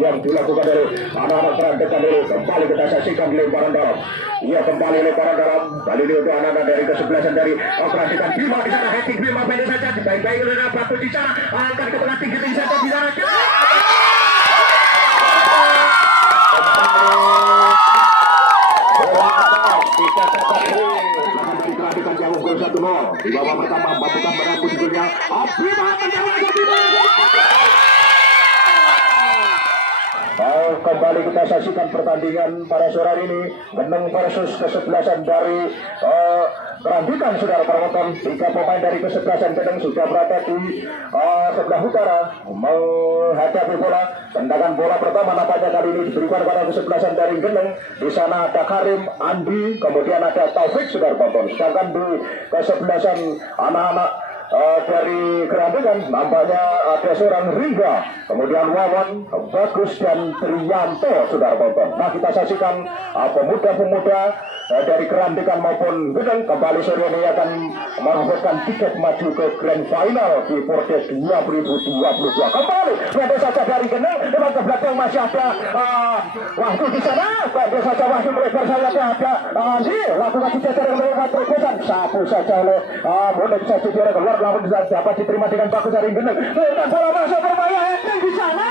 yang dilakukan dari anak-anak Kerandekan ini. Kembali kita saksikan lemparan dalam. Ia kembali lemparan dalam. Kali ini untuk anak-anak dari kesebelasan dari Kerandekan. Bima di sana, heading Bima pendek saja. Baik-baik oleh Batu di sana. Angkat ke tengah tinggi saja di sana. Di bawah pertama Bapukan berlaku di dunia. Kembali kita saksikan pertandingan pada sore ini. Geneng versus kesebelasan dari Kerandekan, saudara penonton. 3 pemain dari kesebelasan Geneng sudah berada di sebelah utara menghadapi bola. Tendangan bola pertama nampaknya kali ini diberikan pada kesebelasan dari Geneng. Di sana ada Karim, Andi, kemudian ada Taufik, saudara penonton. Sedangkan di kesebelasan anak-anak dari Kerandekan nampaknya ada seorang Riga, kemudian Wawan, Bagus, dan Trianto, saudara penonton. Nah, kita saksikan pemuda-pemuda dari Kerandekan maupun Geneng kembali sore ini akan merebutkan tiket maju ke Grand Final di Pordes 2022. Kembali lihat saja dari Geneng, dengan ke belakang masih ada Wahyu di sana. Lihat saja Wahyu melebar sayapnya, ada Andi lakukan dicecer oleh terobosan, sapu saja oleh boleh bisa dijuara keluar, lalu dapat diterima dengan bagus dari Geneng. Dan bola masuk berbahaya, heading di sana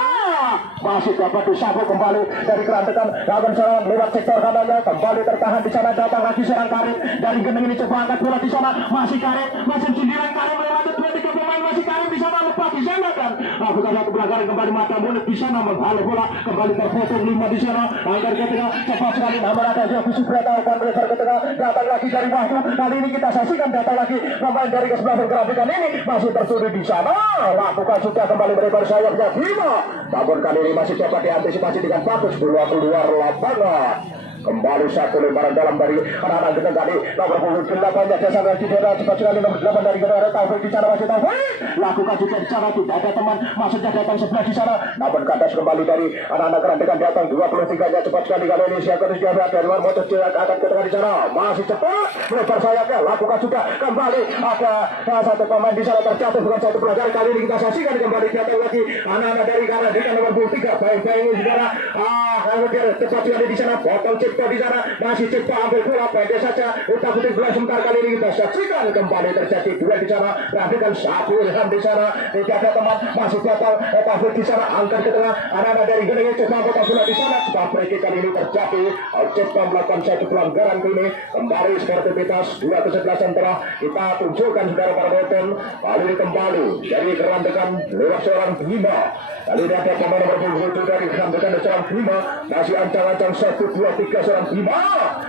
masih dapat disapu kembali dari Kerandekan. Lakukan serangan lewat sektor kanannya, kembali tertahan di sana. Datang lagi serang Karim dari Geneng ini, coba angkat bola di sana, masih Karim, masih sindiran Karim melewati 2-3 pemain, masih Karim di sana lepas di sana kan. Bukan satu belakang kembali mata mulut di sana menghalau bola, kembali terpotong 5 di sana. Angkat ke tengah cepat sekali, namun ada Yofi Subrata akan melebar ke tengah, datang lagi dari Wahyu. Kali ini kita saksikan datang lagi pemain dari kesebelasan Kerandekan ini masih tersudut di sana. Lakukan sudah kembali melebar sayapnya Bima, namun kali ini masih dapat diantisipasi dengan bagus keluar lapangan. Kembali satu lemparan dalam dari anak-anak Geneng tadi. Nomor punggung 8-nya dasar lagi Dera, cepat sekali nomor 8 dari Geneng. Ada Taufik di sana, masih Taufik lakukan juga di sana, tidak ada teman, maksudnya datang sebelah di sana. Namun kandas kembali dari anak-anak Kerandekan, datang 23-nya cepat sekali kali ini. Siap terus dia dari luar motor akan ke tengah di sana, masih cepat melebar sayapnya, lakukan juga kembali. Ada satu pemain di sana terjatuh, bukan satu pelajar. Kali ini kita saksikan kembali datang lagi anak-anak dari Kerandekan nomor 23. Baik-baik saudara. Kemudian cepat sekali di sana, potong Cipta di sana, masih Cipta ambil bola pendek saja. Utak putih bola sebentar, kali ini kita saksikan kembali terjadi duel di sana. Kerandekan sapu Ilham di sana, tidak ada teman, masih datang Taufik di sana, angkat ke tengah. Anak-anak dari Geneng coba angkat bola di sana. Coba break kali ini terjadi. Cipta melakukan satu pelanggaran ini. Kembali sportivitas 2 kesebelasan telah kita tunjukkan saudara para penonton. Kali ini kembali dari Kerandekan lewat seorang Bima. Kali ini ada pemain nomor 27 dari Kerandekan dan seorang Bima, masih ancang-ancang 1-2-3 seorang Bima.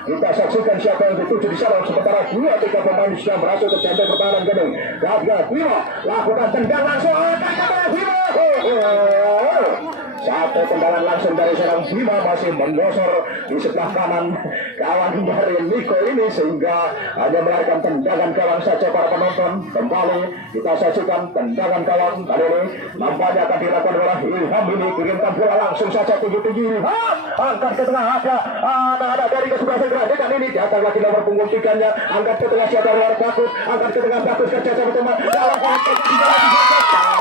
Kita saksikan siapa yang dituju di sana. Sementara 2-3 pemain sudah berhasil ke jantung pertahanan Geneng. Gagal Bima lakukan tendang langsung, Bima. Satu tendangan langsung dari seorang Bima, masih menggosor di sebelah kanan kawan dari Niko ini, sehingga hanya melarikan tendangan kawan saja para penonton. Kembali kita saksikan tendangan kawan kali ini nampaknya akan dilakukan oleh Ilham ini. Kirimkan bola langsung saja tinggi-tinggi Ilham, angkat ke tengah. Ada anak-anak dari kesebelasan Kerandekan ini, datang lagi nomor punggung 3-nya, angkat ke tengah siapa luar Bagus, angkat ke tengah Bagus kerja sama teman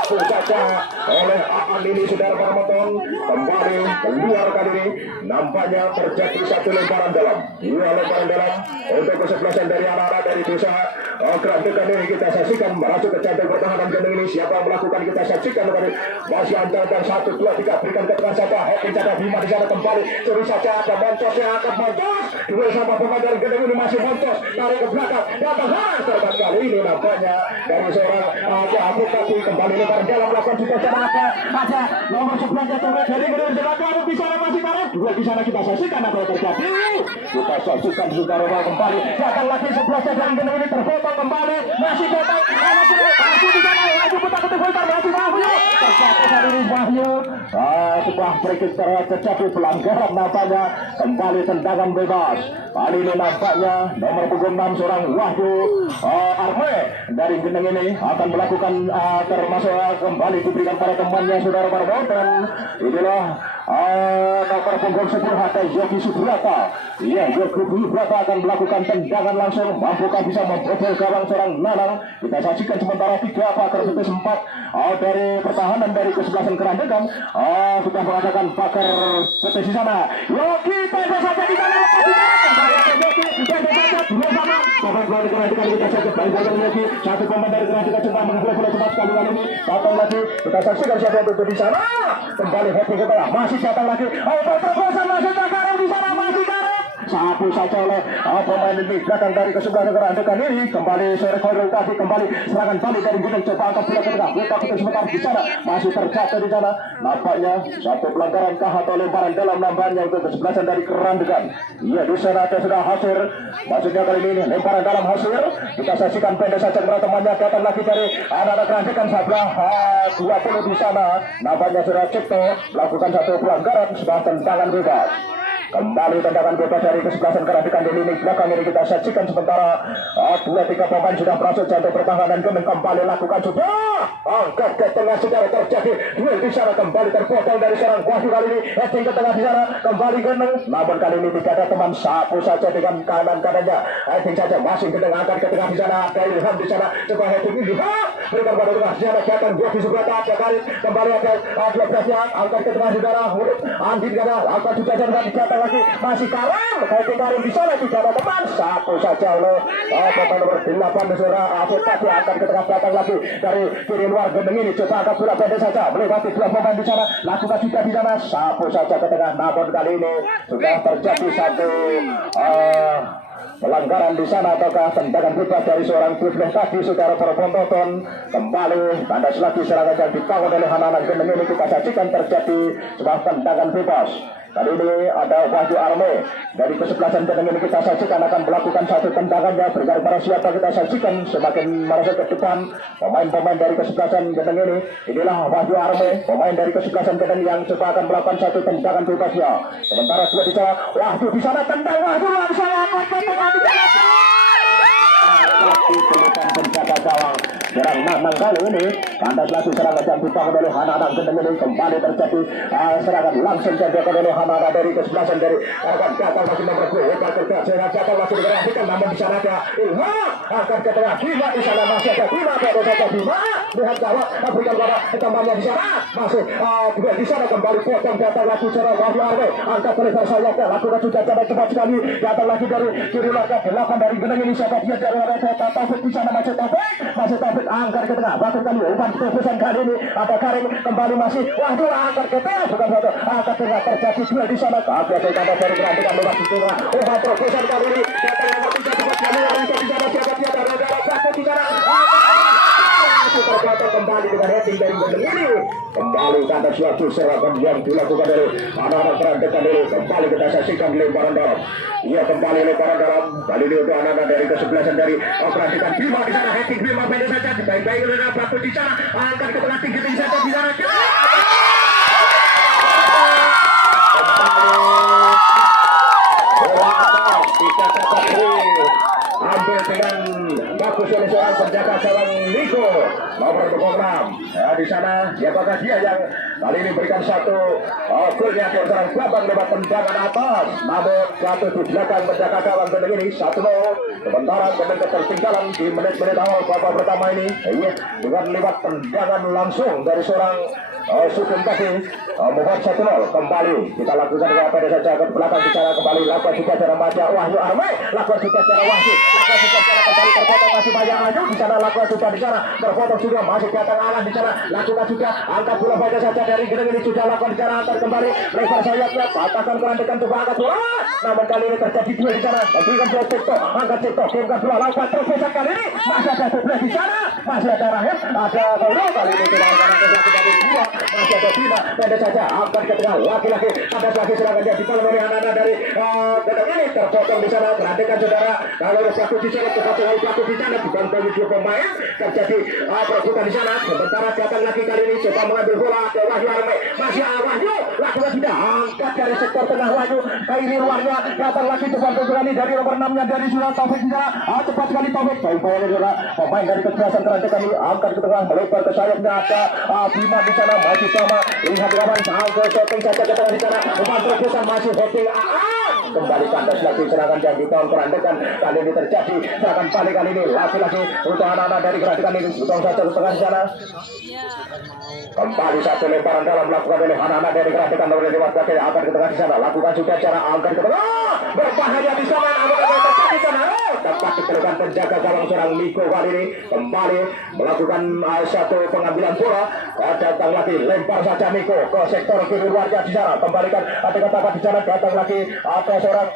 saja oleh Aan ini, saudara para penonton. Kembali keluar kali ini nampaknya terjadi satu lemparan dalam, 2 lemparan dalam untuk kesebelasan dari anak-anak dari desa Kerandekan ini. Kita saksikan masuk ke jantung pertahanan Geneng ini, siapa yang melakukan kita saksikan kali masih antara 1-2-3 berikan ke tengah saja, heading saja Bima di sana, kembali curi saja, ada Montos yang akan Montos dua sama pemain dari Geneng ini, masih Montos tarik ke belakang, datang terbat kali ini nampaknya dari seorang Abu Kati. Kembali lemparan dalam melakukan juga ada nomor 11 Turet dari Geneng Tarik di sana, masih tarik dua di sana. Kita saksikan apa yang terjadi, kita saksikan juga kembali datang lagi 11 dari Geneng ini, terpotong kembali, masih datang masih di sana, lagi putar-putar masih Wahyu terjatuh dari Wahyu. Sebuah free terjadi pelanggaran nampaknya, kembali tendangan bebas. Kali ini nampaknya nomor punggung 6 seorang Wahyu Arme dari Geneng ini akan melakukan termasuk kembali diberikan pada temannya saudara para penonton. Inilah nomor punggung 10 ada Yogi Subrata. Iya, Yogi Subrata akan melakukan tendangan langsung, mampukah bisa membobol gawang seorang Nanang. Kita saksikan sementara 3 Pakar Betis 4 dari pertahanan dari kesebelasan Kerandegan sudah mengadakan Pakar Betis di sana. Yogi pendek saja di sana, Yogi pendek saja dua sama. Pemain Kerandegan kita saja baik-baik Yogi. Satu pemain dari Kerandegan coba menghafal bola cepat sekali kali ini. Datang lagi, kita saksikan siapa yang berada di sana. Kembali Happy ke tengah, masih datang lagi. Terobosan masih Karim di sana, masih Karim. Sapu saja oleh pemain ini belakang dari kesebelasan Kerandegan ini. Kembali sore Khairul tadi, kembali serangan balik dari Gunung, coba angkat bola ke tengah. Kita sebentar di sana, masih terjatuh di sana. Nampaknya satu pelanggaran kah atau lemparan dalam nambahannya untuk kesebelasan dari Kerandegan. Iya, di sana ada sudah Hasir. Maksudnya kali ini lemparan dalam Hasir. Kita saksikan pendek saja temannya datang lagi dari anak-anak Kerandegan sebelah 20 di sana. Nampaknya sudah Cipto melakukan satu pelanggaran, sudah tendangan bebas. Kembali tendangan bebas dari kesebelasan Kerandegan di lini belakang ini kita saksikan sementara 2-3 pemain sudah berhasil jantung pertahanan Gunung kembali lakukan sudah angkat ke tengah secara terjadi duel di sana kembali terpotong dari serang Wahyu kali ini heading ke tengah di sana kembali Gunung namun kali ini tidak ada teman sapu saja dengan kanan-kanannya heading saja masih ke tengah angkat ke tengah di sana ada Ilham di sana coba heading ini berikan pada tengah di sana kelihatan Yogi Subrata ada kali kembali ada 12-nya angkat ke tengah di sana Andi di sana angkat juga dan datang lagi masih Karim Karim di sana tidak ada teman satu saja oleh pemain nomor 8 Zura Afif tadi akan ke tengah belakang lagi dari kiri luar gendeng ini coba angkat bola pendek saja melewati 2 pemain di sana lakukan juga di sana sapu saja ke tengah namun kali ini sudah terjadi satu pelanggaran di sana ataukah tendangan bebas dari seorang Bifleh tadi saudara para penonton kembali tandas lagi serangan yang dibangun oleh anak-anak gendeng ini kita saksikan terjadi sebuah tendangan bebas. Kali ini ada Wahyu Arme dari kesebelasan gendeng ini kita saksikan akan melakukan satu tendangannya bergantung siapa kita saksikan semakin merasa ke depan pemain-pemain dari kesebelasan gendeng ini inilah Wahyu Arme pemain dari kesebelasan gendeng yang coba akan melakukan satu tendangan bebasnya sementara dua di sana Wahyu di sana tendang Wahyu langsung penjaga gawang serang Nanang kali ini kandas lagi serangan yang dibangun oleh anak-anak gendeng ini kembali terjadi serangan langsung dilakukan oleh anak-anak dari kesebelasan dari akan gagal masih nomor 2 kerja serangan gagal masih diperhatikan namun di sana ada Ilham akan ke tengah Bima di sana masih ada Bima pada saja Bima lihat gawat berikan pada temannya di sana masih juga di sana kembali potong datang lagi serang Wahyu Arme angkat lebar sayapnya lakukan juga cara cepat sekali datang lagi dari kiri laga 8 dari gendeng ini siapa dia dari Taufik di sana masih Taufik angkat ke tengah batu kali umpan tebusan kali ini ada Karim kembali masih Wahyu angkat ke tengah bukan satu angkat tengah terjadi duel di sana ada tanda dari Kerandegan lewat di tengah umpan tebusan kali ini datang nomor 3 cepat kali angkat di sana siapa dia dari batu di sana terjatuh kembali dengan heading dari gendeng ini kembali kata suatu serangan yang dilakukan dari anak-anak Kerandegan ini kembali kita saksikan lemparan dalam ia kembali lemparan dalam kali ini untuk anak-anak dari kesebelasan dari Kerandegan Bima di sana heading Bima pendek saja baik-baik oleh batu di sana angkat ke tengah tinggi saja di sana ambil dengan bagus oleh seorang penjaga gawang Niko nomor 26 ya di sana siapakah dia yang kali ini berikan satu golnya ke seorang Babang lewat tendangan atas namun satu di belakang penjaga gawang gendeng ini 1-0 sementara gendeng ketertinggalan di menit-menit awal babak pertama ini dengan lewat tendangan langsung dari seorang Sugeng tadi membuat 1-0 kembali kita lakukan pada saja ke belakang bicara kembali lakukan juga cara baca Wahyu Arme lakukan juga cara Wahyu lakukan juga cara kembali terpotong masih banyak Ayu di sana lakukan juga di sana terpotong juga masih datang Alan di sana lakukan juga angkat bola pada saja dari gendeng ini sudah lakukan di sana antar kembali lebar sayapnya batasan Kerandegan coba angkat bola namun kali ini terjadi dua di sana memberikan bola Cipto angkat Cipto kirimkan bola lakukan terobosan kali ini masih ada Bifleh di sana masih ada Rahim ada Kauro kali ini tidak ada masih ada Bima pendek saja angkat ke tengah laki-laki ada lagi serangan yang dibangun oleh anak-anak dari gendeng ini terpotong di sana Kerandegan saudara kalau satu di sana terpotong oleh pelaku di sana dibantu 2 pemain terjadi perebutan di sana sementara datang lagi kali ini coba mengambil bola ke Wahyu Arme masih Wahyu lakukan pindah angkat dari sektor tengah Wahyu ke ini luarnya datang lagi cepat berani dari nomor 6 nya dari Surah Taufik di sana cepat sekali Taufik upayanya juga pemain dari kekerasan keranjang kami angkat ke tengah melebar ke sayapnya ada Bima di sana masih sama lihat kawan sampai setting saja ke tengah di sana umpan terusan masih holding kembali kandas lagi serangan yang ditolong kerandekan kali ini terjadi serangan balik kali ini lagi-lagi untuk anak-anak dari kerandekan ini ditolong saja ke tengah di sana kembali satu lemparan dalam melakukan oleh anak-anak dari kerandekan oleh lewat bagai angkat ke tengah di sana lakukan juga cara angkat ke tengah berbahaya di sana namun ada terjadi di sana dapat dikeluarkan penjaga gawang seorang Miko kali ini kembali melakukan satu pengambilan bola datang lagi lempar saja Miko ke sektor kiri luarnya di sana kembalikan ada kata di sana datang lagi atau seorang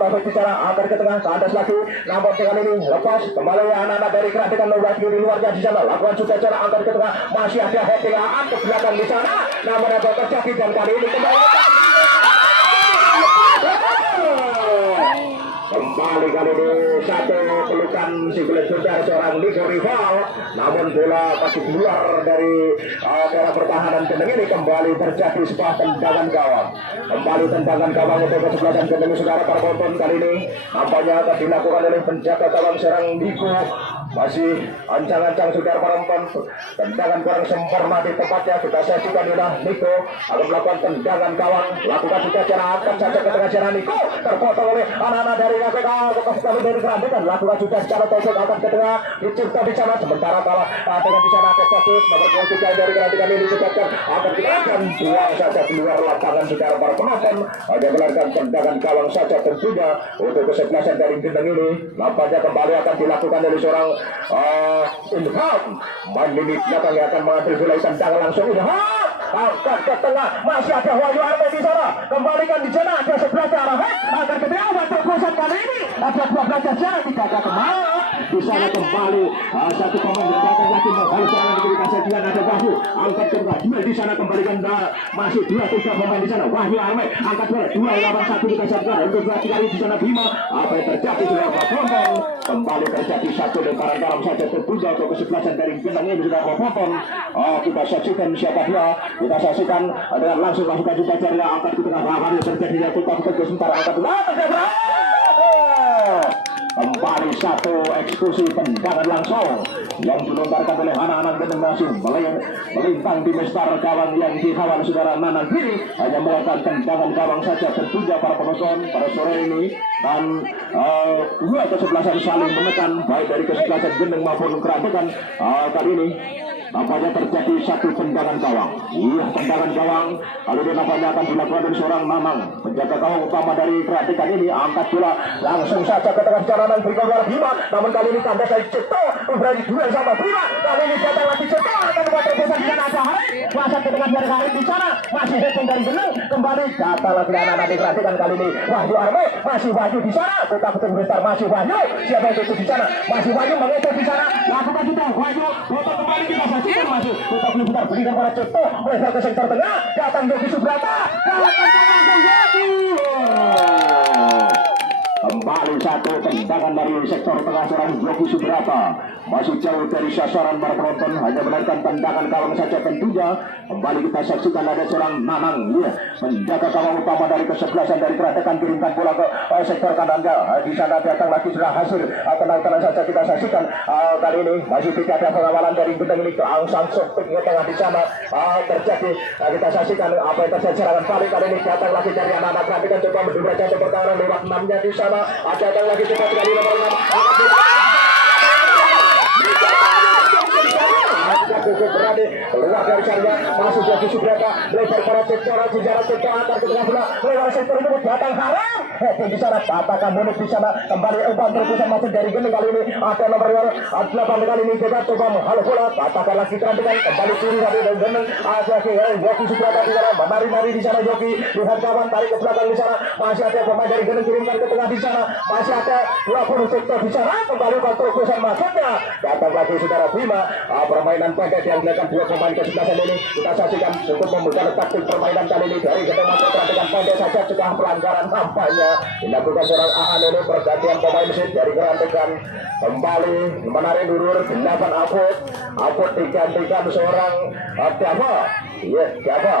Taufik di sana angkat ke tengah kandas lagi namun kali ini lepas kembali anak-anak dari kerandekan lewat kiri luarnya di sana lakukan juga cara angkat ke tengah masih ada heading ke belakang di sana namun ada terjadi dan kali ini kembali kali ini satu pelukan si kulit putih seorang Niko rival namun bola masih keluar dari daerah pertahanan gendeng ini kembali terjadi sebuah tendangan gawang kembali tendangan gawang untuk kesebelasan gendeng saudara para penonton kali ini nampaknya akan dilakukan oleh penjaga gawang seorang Niko masih ancang-ancang saudara para penonton tendangan kurang sempurna di tempatnya kita saksikan inilah Niko akan melakukan tendangan gawang lakukan juga cara angkat saja ke tengah jalan Niko terpotong oleh anak-anak dari KPK kekasih dari kerandekan lakukan juga secara Taufik angkat ke tengah dicipta di sana sementara kalah dengan di sana Kestatus nomor 23 dari kerandekan ini diciptakan akan dikeluarkan dua saja keluar lapangan secara para penonton hanya melarikan tendangan gawang saja tentunya untuk kesebelasan dari gendeng ini nampaknya kembali akan dilakukan oleh seorang Ilham main lini belakang yang akan mengambil bola tendangan langsung Ilham angkat ke tengah masih ada Wahyu Arme di sana kembalikan di sana ada 11 arah akan ke tengah terkusan kali ini ada 12 jarak tidak ada kemana di sana kembali satu pemain yang datang lagi menghalau serangan diberikan sajian ada Wahyu angkat ke tengah dua di sana kembalikan masih 2-3 pemain di sana Wahyu Arme angkat bola 2 lawan 1 dikasihkan untuk berarti kali di sana Bima apa yang terjadi sudah potong kembali terjadi satu lemparan dalam saja terbuka untuk kesebelasan dari gendang ini sudah potong kita saksikan siapa dia kita saksikan dengan langsung masukkan juga jari angkat di tengah lawan yang terjadi kita sementara angkat kembali satu eksekusi tendangan langsung yang dilontarkan oleh anak-anak gendeng masih melintang di mestar gawang yang dikawal saudara Nanang kiri hanya melakukan tendangan gawang saja tertuju para penonton pada sore ini dan dua kesebelasan saling menekan baik dari kesebelasan gendeng maupun kerandekan kali ini nampaknya terjadi satu tendangan gawang tendangan gawang kali ini nampaknya akan dilakukan oleh seorang Nanang penjaga gawang utama dari kerandekan ini angkat bola langsung saja ke tengah jalanan berikutnya Bima namun kali ini tanda saya Cipto berani duel sama Bima kali ini datang lagi Cipto akan buat terpusan di sana ada Harim masuk ke tengah dari Harim di sana masih heading dari Gendeng kembali datang lagi anak-anak di kerandekan kali ini Wahyu Arme masih Wahyu di sana kita betul besar masih Wahyu siapa yang itu di sana masih Wahyu mengejar di sana lakukan kita Wahyu potong kembali kita saksikan masih kita belum benar berikan pada Cipto melebar ke sektor tengah datang Yogi Subrata kembali satu tendangan dari sektor tengah seorang Yogi Subrata masih jauh dari sasaran para penonton hanya melarikan tendangan gawang saja tentunya kembali kita saksikan ada seorang Nanang menjaga gawang utama dari kesebelasan dari kerandekan kirimkan bola ke sektor kanannya di sana datang lagi sudah hasil tenang-tenang saja kita saksikan kali ini masih tidak ada pengawalan dari gendeng ini ke angsang sopik ke tengah di sana terjadi kita saksikan apa yang terjadi serangan balik kali ini datang lagi dari anak-anak kerandekan coba mendubrak jatuh pertahanan lewat 6 nya di sana datang lagi cepat sekali nomor 6 berani keluar dari sana masuk Yogi Subrata lebar para sektor sejarah sektor antar ke tengah bola lewat sektor itu datang Haram di sana Tatakan Munuk di sana kembali umpan terpusan masuk dari gendeng kali ini ada nomor 8 kali ini juga coba menghalau bola Tatakan lagi kerandekan kembali kiri dari gendeng ada Yogi Subrata di sana menari-nari di sana Yogi lihat kawan tarik ke belakang di sana masih ada pemain dari gendeng kirimkan ke tengah di sana masih ada 20 sektor di sana kembali umpan terpusan masuknya datang lagi saudara Bima permainan pendek yang dilakukan dua pemain kesebelasan ini kita saksikan untuk membuka taktik permainan kali ini dari kita masuk perhatikan pendek saja cegah pelanggaran nampaknya dilakukan seorang Aan ini pergantian pemain mesin dari kerandekan kembali menarik durur 8 Apot digantikan seorang Tiago Tiago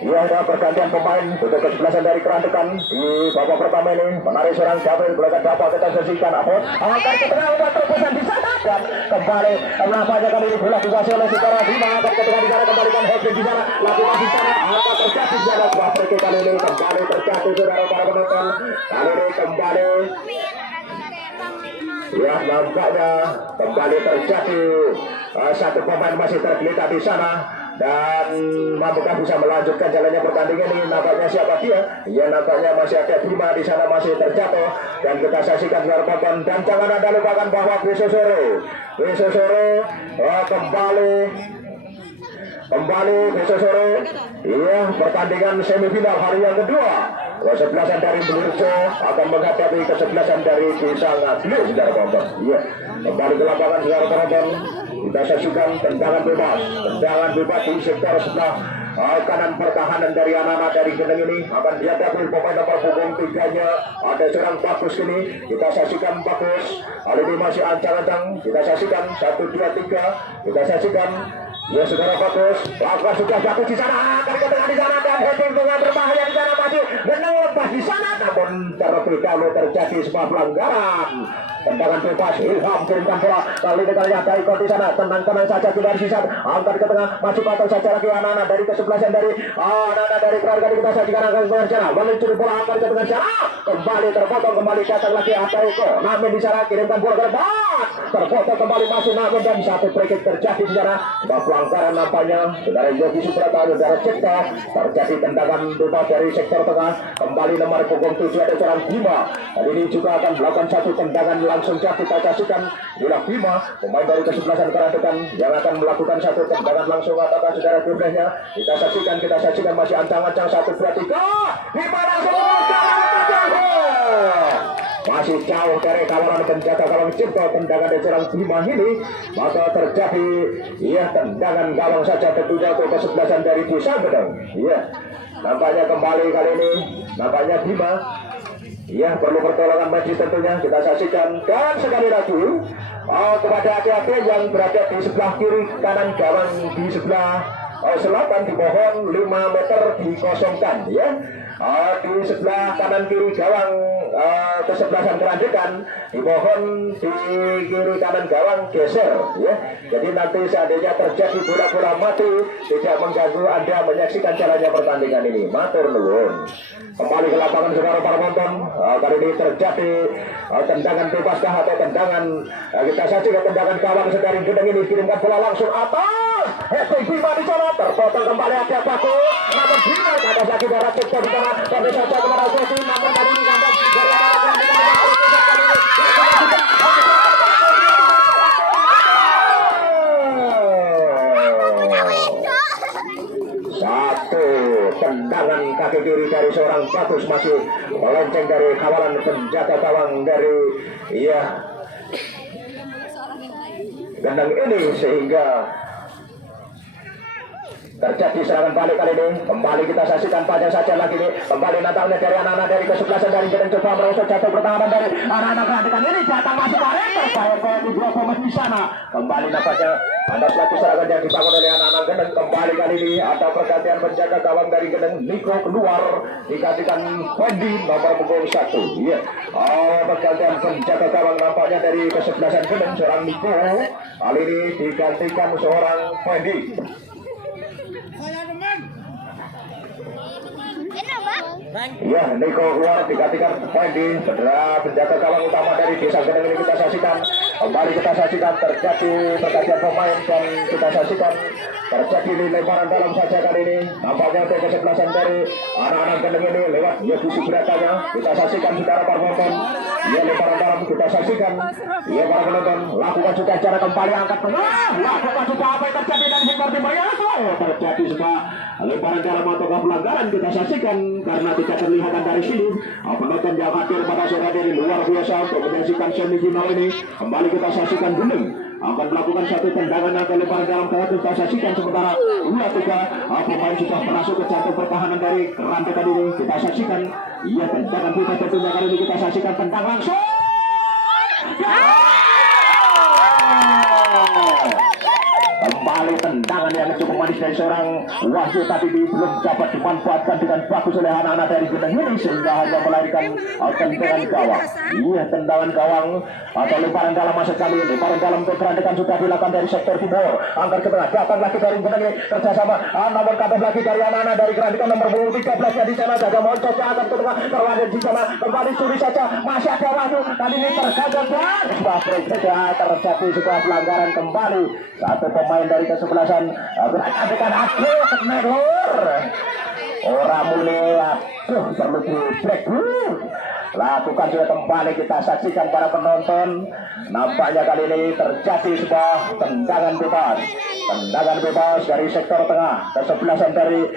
Ya, ada pergantian pemain untuk kesebelasan dari Kerandekan di babak pertama ini. Menarik seorang Gabriel, belakang dapat kita saksikan Ahmad. Angkat ke tengah, umpan terobosan di sana dan kembali. Nampaknya kali ini bola dikuasai oleh Sutara Bima. Angkat ke tengah di sana, kembalikan Hoskin di sana. Lakukan di sana, angkat terjatuh di sana. Sebuah free kick kali ini kembali terjatuh saudara para penonton. Kali ini kembali. Ya, nampaknya kembali terjadi satu pemain masih tergeletak di sana. Dan mampukah bisa melanjutkan jalannya pertandingan ini? Nampaknya siapa dia? Ya, nampaknya masih ada Bima di sana masih terjatuh. Dan kita saksikan biar tonton. Dan jangan anda lupakan bahwa besok sore kembali besok sore. Iya, pertandingan semifinal hari yang kedua. Kesebelasan dari Blurjo akan menghadapi kesebelasan dari Desa Ngaglu, saudara penonton. Iya, kembali ke lapangan saudara penonton. Kita saksikan tendangan bebas di sektor sebelah kanan pertahanan dari anak-anak dari Gendeng ini akan dihadapi pemain nomor punggung 3-nya. Ada seorang Bagus ini, kita saksikan Bagus. Kali ini masih ancang-ancang. Kita saksikan 1, 2, 3. Kita saksikan. Ya, saudara Bagus, lakukan sudah jatuh di sana, akan ke tengah di sana dan heading dengan berbahaya di sana masih Gendeng lepas di sana, namun terlebih dahulu terjadi sebuah pelanggaran. Tendangan bebas, Ilham kirimkan bola, kali ini kali ada ikut di sana, tenang-tenang saja tidak sisa, angkat ke tengah, masih patah saja lagi anak-anak dari kesebelasan dari keluarga kita sajikan akan ke sana, meluncur bola angkat ke tengah sana, kembali terpotong, kembali datang lagi ada Eko, namun di sana kirimkan bola ke depan, terpotong kembali masih namun dan satu free kick terjadi di sana. Pelanggaran nampaknya saudara Yogi Subrata, saudara Cipta, terjadi tendangan bebas dari sektor tengah. Kembali nomor punggung 7 ada seorang Bima. Kali ini juga akan melakukan satu tendangan langsung jatuh. Kita saksikan Bila Bima, pemain dari kesebelasan Kerandekan yang akan melakukan satu tendangan langsung atas saudara jumlahnya. Kita saksikan masih ancang-ancang 1, 2, 3. Bima langsung masih jauh dari kawalan penjaga gawang Cipto. Tendangan dari seorang Bima ini maka terjadi tendangan gawang saja tentunya untuk kesebelasan dari Desa Gendeng. Nampaknya kembali kali ini nampaknya Bima perlu pertolongan medis tentunya. Kita saksikan dan sekali lagi kepada hati-hati yang berada di sebelah kiri kanan gawang di sebelah selatan dimohon 5 meter dikosongkan di sebelah kanan kiri gawang kesebelasan Kerandekan dimohon di kiri kanan gawang geser jadi nanti seandainya terjadi bola-bola mati tidak mengganggu Anda menyaksikan jalannya pertandingan ini. Matur nuwun. Kembali ke lapangan saudara para penonton. Kali ini terjadi tendangan bebaskah atau tendangan kita saksikan tendangan gawang sedari Gendeng ini kirimkan bola langsung atas. Bima di sana terpotong kembali ada Bagus. Namun Bima ada lagi darah Cipta di sana. Tapi saja kepada Okosi namun kali ini gambar dari satu tendangan kaki kiri dari seorang Bagus masih melenceng dari kawalan penjaga gawang dari Gendeng ini sehingga terjadi serangan balik kali ini. Kembali kita saksikan panjang saja lagi nih. Kembali nampaknya dari anak-anak dari kesebelasan dari Gendeng coba merosot jatuh pertahanan dari anak-anak Kerandekan ini datang masih tarik terbayang ke dua pemain di sana. Kembali nampaknya Andas lagi serangan yang dibangun oleh anak-anak Gendeng. Kembali kali ini ada pergantian penjaga gawang dari Gendeng. Niko keluar digantikan Wendy nomor punggung 1. Pergantian penjaga gawang nampaknya dari kesebelasan Gendeng seorang Niko. Kali ini digantikan seorang Wendy. Niko keluar digantikan Wendy, saudara penjaga gawang utama dari Desa Gendeng ini kita saksikan. Kembali kita saksikan terjadi pergantian pemain dan kita saksikan terjadi lemparan dalam saja kali ini. Nampaknya untuk kesebelasan dari anak-anak Gendeng ini lewat Yogi Subratanya. Kita saksikan saudara para penonton. Lemparan dalam kita saksikan. Para penonton lakukan juga cara kembali angkat tengah. Lakukan juga apa yang terjadi dari sektor timur. Terjadi sebuah lemparan dalam atau pelanggaran kita saksikan karena tidak terlihat dari sini. Penonton yang hadir pada sore hari luar biasa untuk menyaksikan semifinal ini. Kembali kita saksikan Gendeng akan melakukan satu tendangan atau lemparan dalam kita saksikan sementara 2-3 pemain sudah masuk ke jantung pertahanan dari Kerandekan ini. Kita saksikan tendangan kita tentunya kali ini kita saksikan tendang langsung. Kembali tendangan tendangan yang cukup manis dari seorang Wahyu tapi belum dapat dimanfaatkan dengan bagus oleh anak-anak dari Gendeng ini sehingga hanya melarikan tendangan gawang. Iya, tendangan gawang atau lemparan dalam masa kali ini. Lemparan dalam untuk kerandekan sudah dilakukan dari sektor timur. Angkat ke tengah, datang lagi dari Gendeng ini kerjasama. Namun kabel lagi dari anak-anak dari kerandekan nomor 13 nya di sana. Jaga Moncos yang akan ke tengah, terwajar di sana. Kembali suri saja, masih ada Wahyu. Kali ini tergagal dan terjadi sebuah pelanggaran kembali. Satu pemain dari kesebelasan kerandekan aku kena lur. Orang mulai perlu di break dulu. Lakukan sudah kembali kita saksikan para penonton. Nampaknya kali ini terjadi sebuah tendangan bebas. Tendangan bebas dari sektor tengah. Kesebelasan dari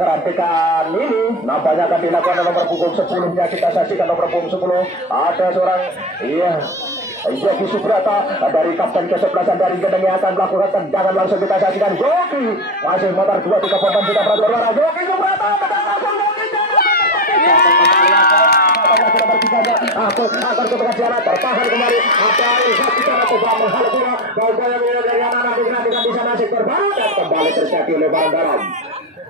kerandekan ini nampaknya akan dilakukan nomor punggung 10-nya. Kita saksikan nomor punggung 10. Ada seorang Joki Subrata dari kapten kesebelasan dari Gendeng yang akan melakukan tendangan langsung kita saksikan. Joki masih motor 2-3 pemain sudah berjuara. Joki Subrata tendangan langsung Joki aku akan ke tengah jalan tertahan kembali. Ada lihat di sana coba menghalau bola. Gol dari anak-anak di sana sektor barat dan kembali terjadi lebaran dalam.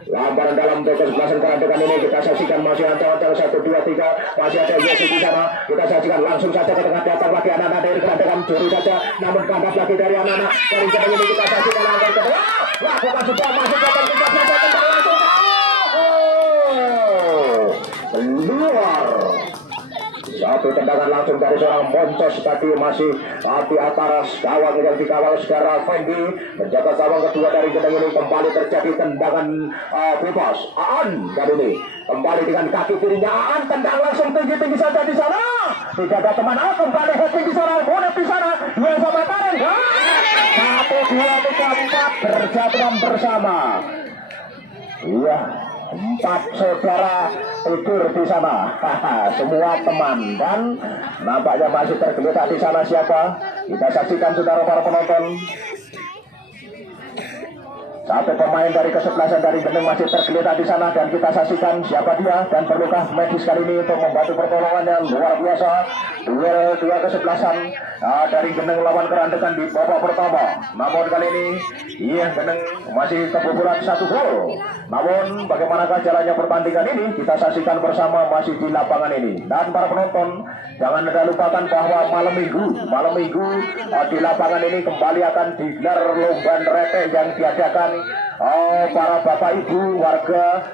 Lebaran dalam untuk kesebelasan kerandekan ini kita saksikan masih ancang-ancang 1, 2, 3 masih ada Yesus di sana. Kita saksikan langsung saja ke tengah datang lagi anak-anak dari kerandekan curi saja. Namun kandas lagi dari anak-anak dari Gendeng ini kita saksikan angkat ke tengah. Lakukan sudah masuk datang kita saja tentang langsung. Keluar. Satu tendangan langsung dari seorang Moncos tadi masih di atas gawang yang dikawal secara Fendi. Menjaga gawang kedua dari Gendeng ini kembali terjadi tendangan bebas. Aan kali ini kembali dengan kaki kirinya Aan tendang langsung tinggi-tinggi saja di sana. Tidak ada teman Aan kembali heading di sana. Bonnet di sana. Dua sama Karen. 1, 2, 3, 4 berjatuhan bersama. Iya. 4 saudara tidur di sana. Semua teman dan nampaknya masih tergeletak di sana siapa? Kita saksikan saudara para penonton. Satu pemain dari kesebelasan dari Gendeng masih tergeletak di sana dan kita saksikan siapa dia dan perlukah medis kali ini untuk membantu pertolongan yang luar biasa. Duel dua kesebelasan dari Gendeng lawan kerandekan di babak pertama. Namun kali ini Gendeng masih kebobolan 1 gol. Namun bagaimanakah jalannya pertandingan ini kita saksikan bersama masih di lapangan ini. Dan para penonton jangan anda lupakan bahwa malam minggu di lapangan ini kembali akan digelar lomba rete yang diadakan para bapak ibu warga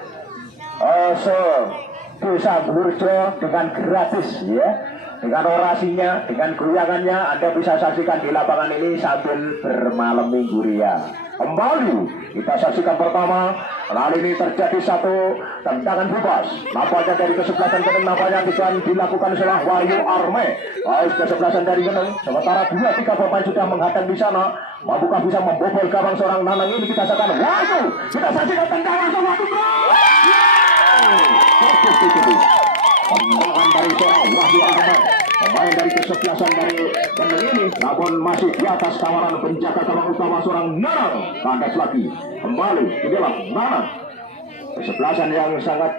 desa Burjo dengan gratis ya. Dengan orasinya, dengan goyangannya Anda bisa saksikan di lapangan ini sambil bermalam minggu ria. Kembali kita saksikan pertama. Kali ini terjadi satu tendangan bebas. Nampaknya dari kesebelasan Gendeng nampaknya akan dilakukan oleh Wahyu Arme. Kesebelasan dari Gendeng. Sementara 2-3 pemain sudah menghadang di sana. Mampukah bisa membobol gawang seorang Nanang ini kita saksikan. Wahyu. Kita saksikan tendangan langsung Wahyu. Tendangan dari seorang Wahyu Arme. Pemain dari kesebelasan dari Gendeng ini namun masih di atas kawanan penjaga gawang utama seorang Nanang. Kandas lagi kembali ke dalam Nanang. Kesebelasan yang sangat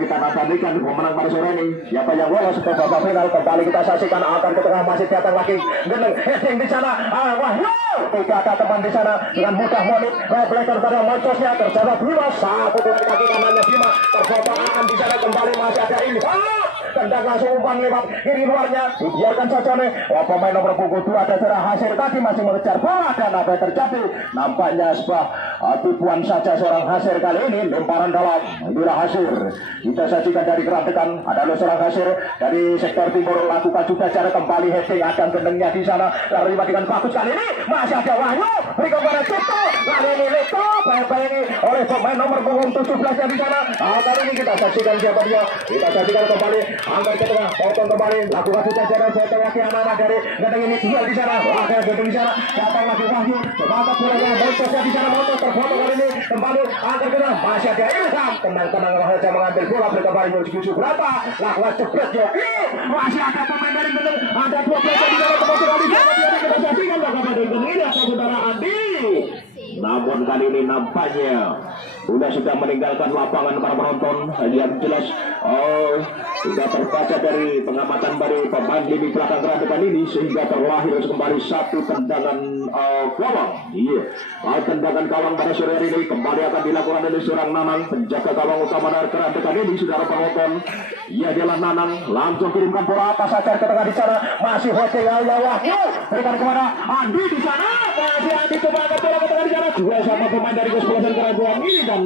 kita nantikan pemenang pada sore ini. Siapa yang lolos ke babak final kembali kita saksikan akan ke tengah masih datang lagi Gendeng heading di sana. Wahyu tidak ada teman di sana dengan mudah Monit belajar pada Moncosnya terjawab Bima satu dengan kaki kanannya Bima terjawab akan di sana kembali masih ada ini. Tendang langsung umpan lewat kiri luarnya dibiarkan saja nih pemain nomor punggung 2 ada Serah Hasir tadi masih mengejar bola dan apa yang terjadi nampaknya sebuah tipuan saja seorang Hasir kali ini lemparan dalam inilah Hasir kita saksikan dari kerandekan ada seorang Hasir dari sektor timur lakukan juga cara kembali heading akan Gendengnya di sana lalu dengan bagus kali ini masih ada Wahyu beri kepada Cipto kali ini Leto bayangi oleh pemain nomor punggung 17 nya di sana kali ini kita saksikan siapa dia kita saksikan kembali angkat ke tengah, potong kembali, lakukan sudah jalan foto lagi anak-anak dari Gendeng ini duel di sana, akhirnya Gendeng di sana, datang lagi Wahyu, coba angkat bolanya, Moncosnya di sana, Moncos terfoto kali ini, kembali angkat ke tengah, masih ada Ilham, tenang-tenang saja mengambil bola, berkembali menuju berapa, lakukan cepet Joki, masih ada pemain dari Gendeng, ada 12 di sana, kemudian kali kita saksikan lakukan dari Gendeng ini, atau saudara Andi. Namun kali ini nampaknya sudah meninggalkan lapangan para penonton yang jelas sudah terbaca dari pengamatan dari pemain lini belakang kerandekan ini sehingga terlahir kembali satu tendangan gawang. Iya, tendangan gawang pada sore hari ini kembali akan dilakukan oleh seorang Nanang, penjaga gawang utama dari kerandekan ini, saudara penonton. Ia adalah Nanang, langsung kirimkan bola atas saja ke tengah di sana, masih Hoce Wahyu, berikan kepada Andi di sana, masih Andi coba angkat bola ke tengah di sana, dua sama pemain dari kesebelasan Kerandekan ini, dan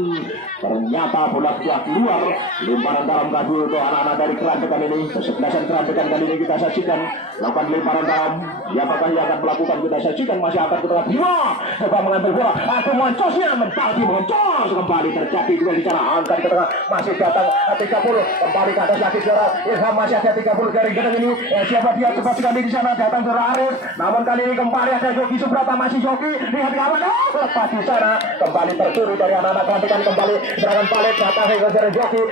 ternyata bola keluar, lemparan dalam kaki untuk anak-anak dari Kerandekan ini, kesebelasan Kerandekan kali ini kita saksikan, lakukan lemparan dalam, apakah yang akan melakukan kita saksikan, masih akan ke tengah Bima, coba mengambil bola, atau moncosnya mentaki moncos, kembali terjadi juga di sana, angkat ke tengah, masih datang 30, kembali ke atas lagi saudara, Ilham masih ada 30 dari gedung ini, siapa dia cepat sekali di sana, datang ke Aris, namun kali ini kembali ada Joki Subrata, masih Joki, lihat di awal, lepas di sana, kembali tercuri dari anak-anak Kerandekan, kembali serangan balik, datang ke Joki,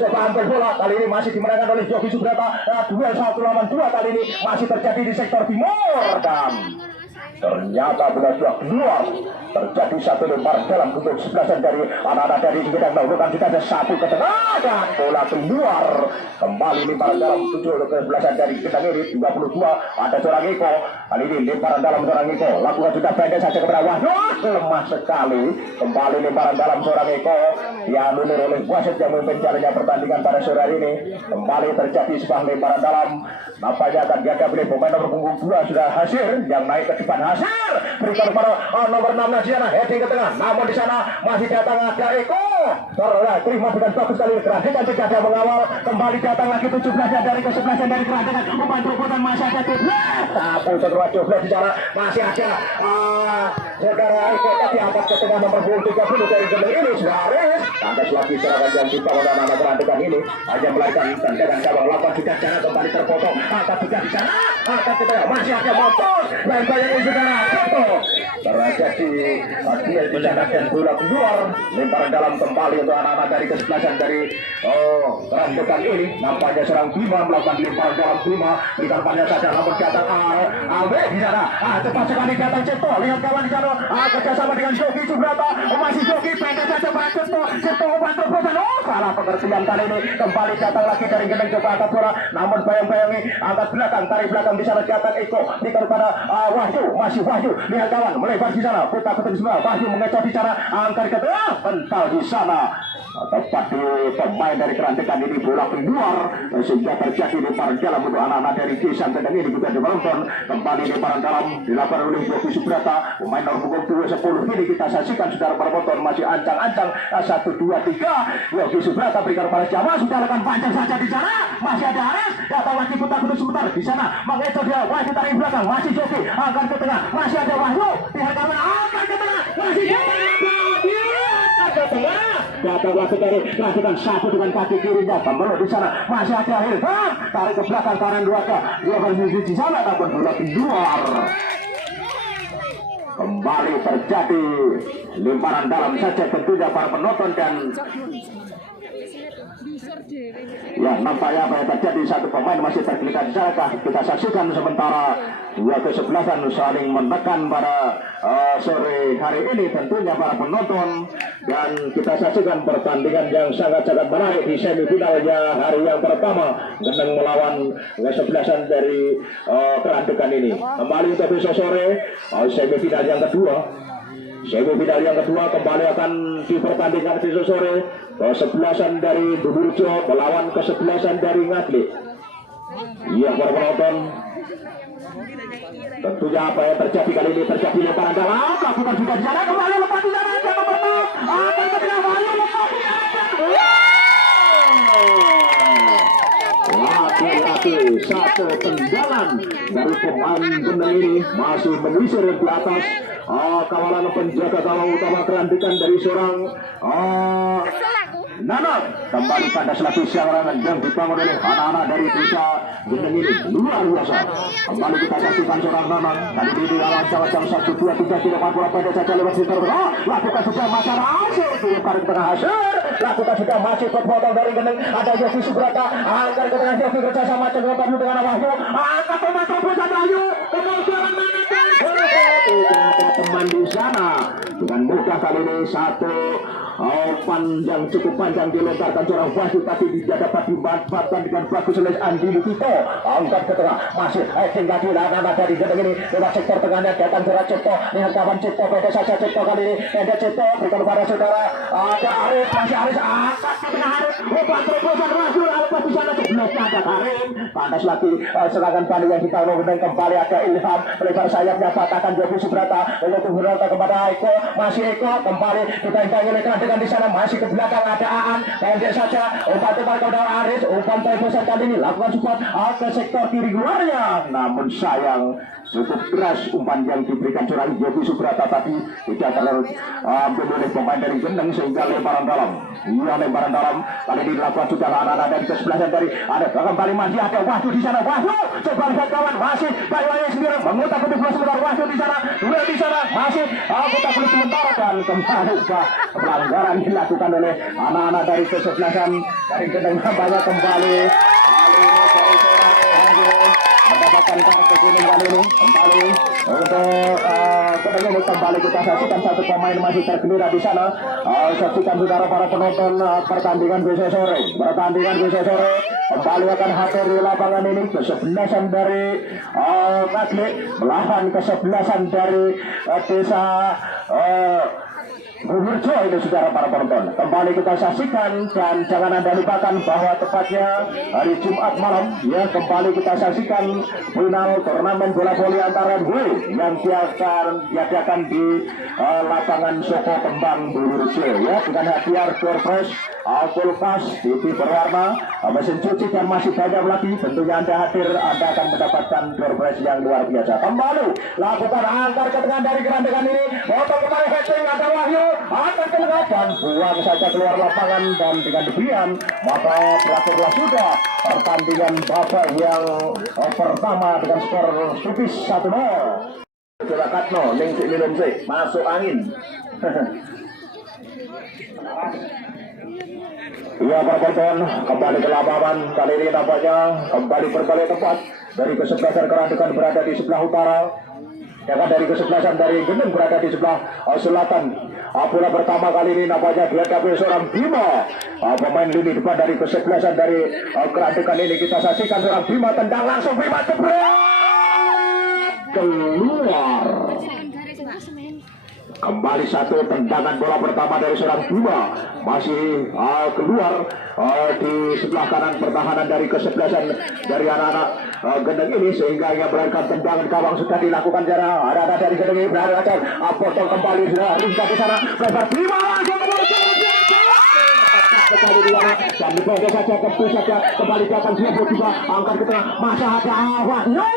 coba ambil bola, kali ini masih dimenangkan oleh Joki Subrata, duel 1 lawan 2 kali ini masih terjadi di sektor timur, dan ternyata bola sudah keluar, terjadi satu lempar dalam bentuk sebelasan dari anak-anak dari Gedang melakukan kita ada satu ke tengah dan bola keluar, kembali lemparan dalam 7 ke sebelasan dari Gedang ini 22, ada seorang Eko, kali ini lemparan dalam seorang Eko, lakukan sudah pendek saja kepada Wahyu, lemah sekali, kembali lemparan dalam seorang Eko yang anulir oleh wasit yang memimpin jalannya pertandingan pada sore hari ini, kembali terjadi sebuah lemparan dalam, nampaknya akan dihadapi oleh pemain nomor punggung 2 sudah hasil yang naik ke depan, hasil berikan kepada nomor 6 di sana, heading ke tengah, namun di sana masih datang ada Eko, terima dengan bagus sekali Kerandekan tidak ada mengawal, kembali datang lagi 17 dari kesebelasan dari Kerandekan, umpan terobosan masih ada Doblet, tapi setelah Doblet di sana masih ada saudara Eko tadi angkat ke tengah nomor 30 dari gedung ini Suarez, lantas lagi serangan yang dibangun anak-anak Kerandekan ini hanya melarikan tendangan gawang, lakukan sudah sana kembali terpotong, angkat juga di sana, angkat ke tengah, masih ada Motos, lempar yang saudara Toto, terjadi duel di sana dan bola keluar, lemparan dalam kembali untuk anak-anak dari kesebelasan dari Kerandekan ini, nampaknya serang Bima melakukan lemparan dalam Bima, berikan pada saja namun datang Awe di sana, cepat sekali datang Cipto, lihat kawan di sana, kerjasama dengan Joki Subrata, masih Joki pendek saja pada Cipto umpan terobosan, salah pengertian kali ini, kembali datang lagi dari Gedeng coba angkat bola, namun bayang-bayangi angkat belakang, tarik belakang di sana datang Eko, berikan pada Wahyu, masih Wahyu, lihat kawan melebar di sana, putar ke semua, Wahyu mengecoh di sana, angkat ke tengah, pental di sana, tepat di pemain dari Kerandekan ini bola keluar, sehingga terjadi lemparan dalam untuk anak-anak dari desa Gedeng ini juga dimenonton, kembali lemparan dalam dilakukan oleh Joki Subrata, pemain nomor punggung 210 ini kita saksikan saudara penonton masih ancang-ancang 1, 2, 3, Joki Subrata berikan pada Jawa, sudah lakukan panjang saja di sana, masih ada Aris, datang lagi putar sebentar di sana, mengecoh dia, Wahyu tarik belakang, masih Joki, angkat ke tengah, masih ada Wahyu, lihat kawan, angkat ke tengah, masih Joki, ke tengah, datanglah sekali, lakukan satu dengan kaki kirinya, kembali di sana, masih ada Ilham, tarik ke belakang kanan dua bersisi di sana, namun bola keluar. Kembali terjadi lemparan dalam saja tentunya para penonton dan ya nampaknya apa yang terjadi, satu pemain masih tergelikan di sana, kita saksikan sementara dua kesebelasan saling menekan pada sore hari ini tentunya para penonton, dan kita saksikan pertandingan yang sangat-sangat menarik di semifinalnya hari yang pertama Gedeng melawan kesebelasan dari Kerandekan ini. Kembali untuk besok sore semifinal yang kedua. Semifinal yang kedua kembali akan dipertandingkan besok sore, kesebelasan dari Durjo melawan kesebelasan dari Ngadli. Iya para penonton, tentunya apa yang terjadi kali ini, terjadi lemparan dalam, lakukan juga di sana, kembali lepas di sana, jangan pernah akan ketika Wahyu lepas di sana. Laki-laki satu tendangan dari pemain Gedeng ini masih menyisir di atas kawalan penjaga gawang utama Kerandekan dari seorang Nanang, kembali pada selagi serangan yang dibangun oleh anak-anak dari desa Gedeng ini luar biasa. Kembali kita saksikan seorang Nanang, kali ini di lawan jam 1, 2, 3 kilo bola pendek saja lewat sekitar lakukan sudah masalah hasil, kirim tarik tengah hasil, lakukan sudah masih berpotong dari gendeng. Ada Yofi Subrata, angkat ke tengah Yofi bersama Cendewan dulu dengan Wahyu, angkat ke mata pusat Wahyu, kebocoran mana teman di sana dengan mudah kali ini satu panjang cukup panjang dilontarkan seorang Wahyu tapi tidak dapat dimanfaatkan dengan bagus oleh Andi Lukito. Angkat ke tengah masih tinggal di lana dari gendeng ini lewat sektor tengahnya datang seorang Cipto, lihat kawan Cipto pendek saja Cipto kali ini pendek Cipto berikan kepada saudara ada Arif, masih Arif angkat ke tengah Arif, umpan terobosan Wahyu lalu di sana sebelumnya ada Karim panas lagi serangan balik yang kita gendeng kembali ada Ilham lebar sayapnya patahkan Yofi Subrata lalu Subrata kepada Eko masih Eko kembali kita intai dengan di sana masih ke belakang ada Aan pendek saja umpan terbang kepada Aris umpan terobosan kali ini lakukan support ke sektor kiri luarnya namun sayang cukup keras umpan yang diberikan seorang Yofi Subrata tadi tidak terlalu oleh pemain dari gendeng sehingga lebaran dalam lebaran dalam kali ini dilakukan sudah anak-anak dari kesebelasan dari ada kembali masih ada Wahyu di sana Wahyu coba lihat kawan masih Bayu sendiri mengutak untuk bola sebentar Wahyu di sana dua di sana masih kita boleh sementara dan kembali pelanggaran dilakukan oleh anak-anak dari kesebelasan dari gendeng banyak kembali dari seorang Wahyu mendapatkan kartu kuning kali ini kembali untuk kembali kita saksikan satu pemain masih tergelirak di sana. Saksikan saudara para penonton pertandingan besok sore kembali akan hadir di lapangan ini kesebelasan dari Kaslik melawan kesebelasan dari desa Gubernur ini saudara para penonton kembali kita saksikan dan jangan anda lupakan bahwa tepatnya hari Jumat malam ya kembali kita saksikan final turnamen bola voli antara gue yang diadakan di lapangan Soko Kembang Gubernur ya dengan hadiah door prize kulkas TV berwarna mesin cuci dan masih banyak lagi tentunya anda hadir anda akan mendapatkan door prize yang luar biasa kembali lakukan angkar ke tengah dari gerandengan ini potong kembali heading ada Wahyu akan keluar dan buang saja keluar lapangan dan dengan demikian maka berakhirlah sudah pertandingan babak yang pertama dengan skor tipis 1-0. Silakan no, ning sik minum sik, masuk angin. Iya perempuan kembali ke lapangan kali ini nampaknya kembali berbalik tempat dari kesebelasan Kerandekan berada di sebelah utara. Jangan dari kesebelasan dari Gendeng berada di sebelah selatan. Bola pertama kali ini nampaknya dihadapi seorang Bima. Pemain lini depan dari kesebelasan dari Kerandekan ini kita saksikan seorang Bima tendang langsung Bima jebret keluar. Kembali satu tendangan bola pertama dari seorang Bima masih keluar di sebelah kanan pertahanan dari kesebelasan dari anak-anak Gendeng ini sehingga ia berangkat tendangan gawang sudah dilakukan cara ada dari Gendeng ini berada potong kembali sudah ringkas di sana lebar Bima langsung sekali di sana dan dibawa saja kembali saja kembali ke atas 22 angkat ke tengah masa ada Wahyu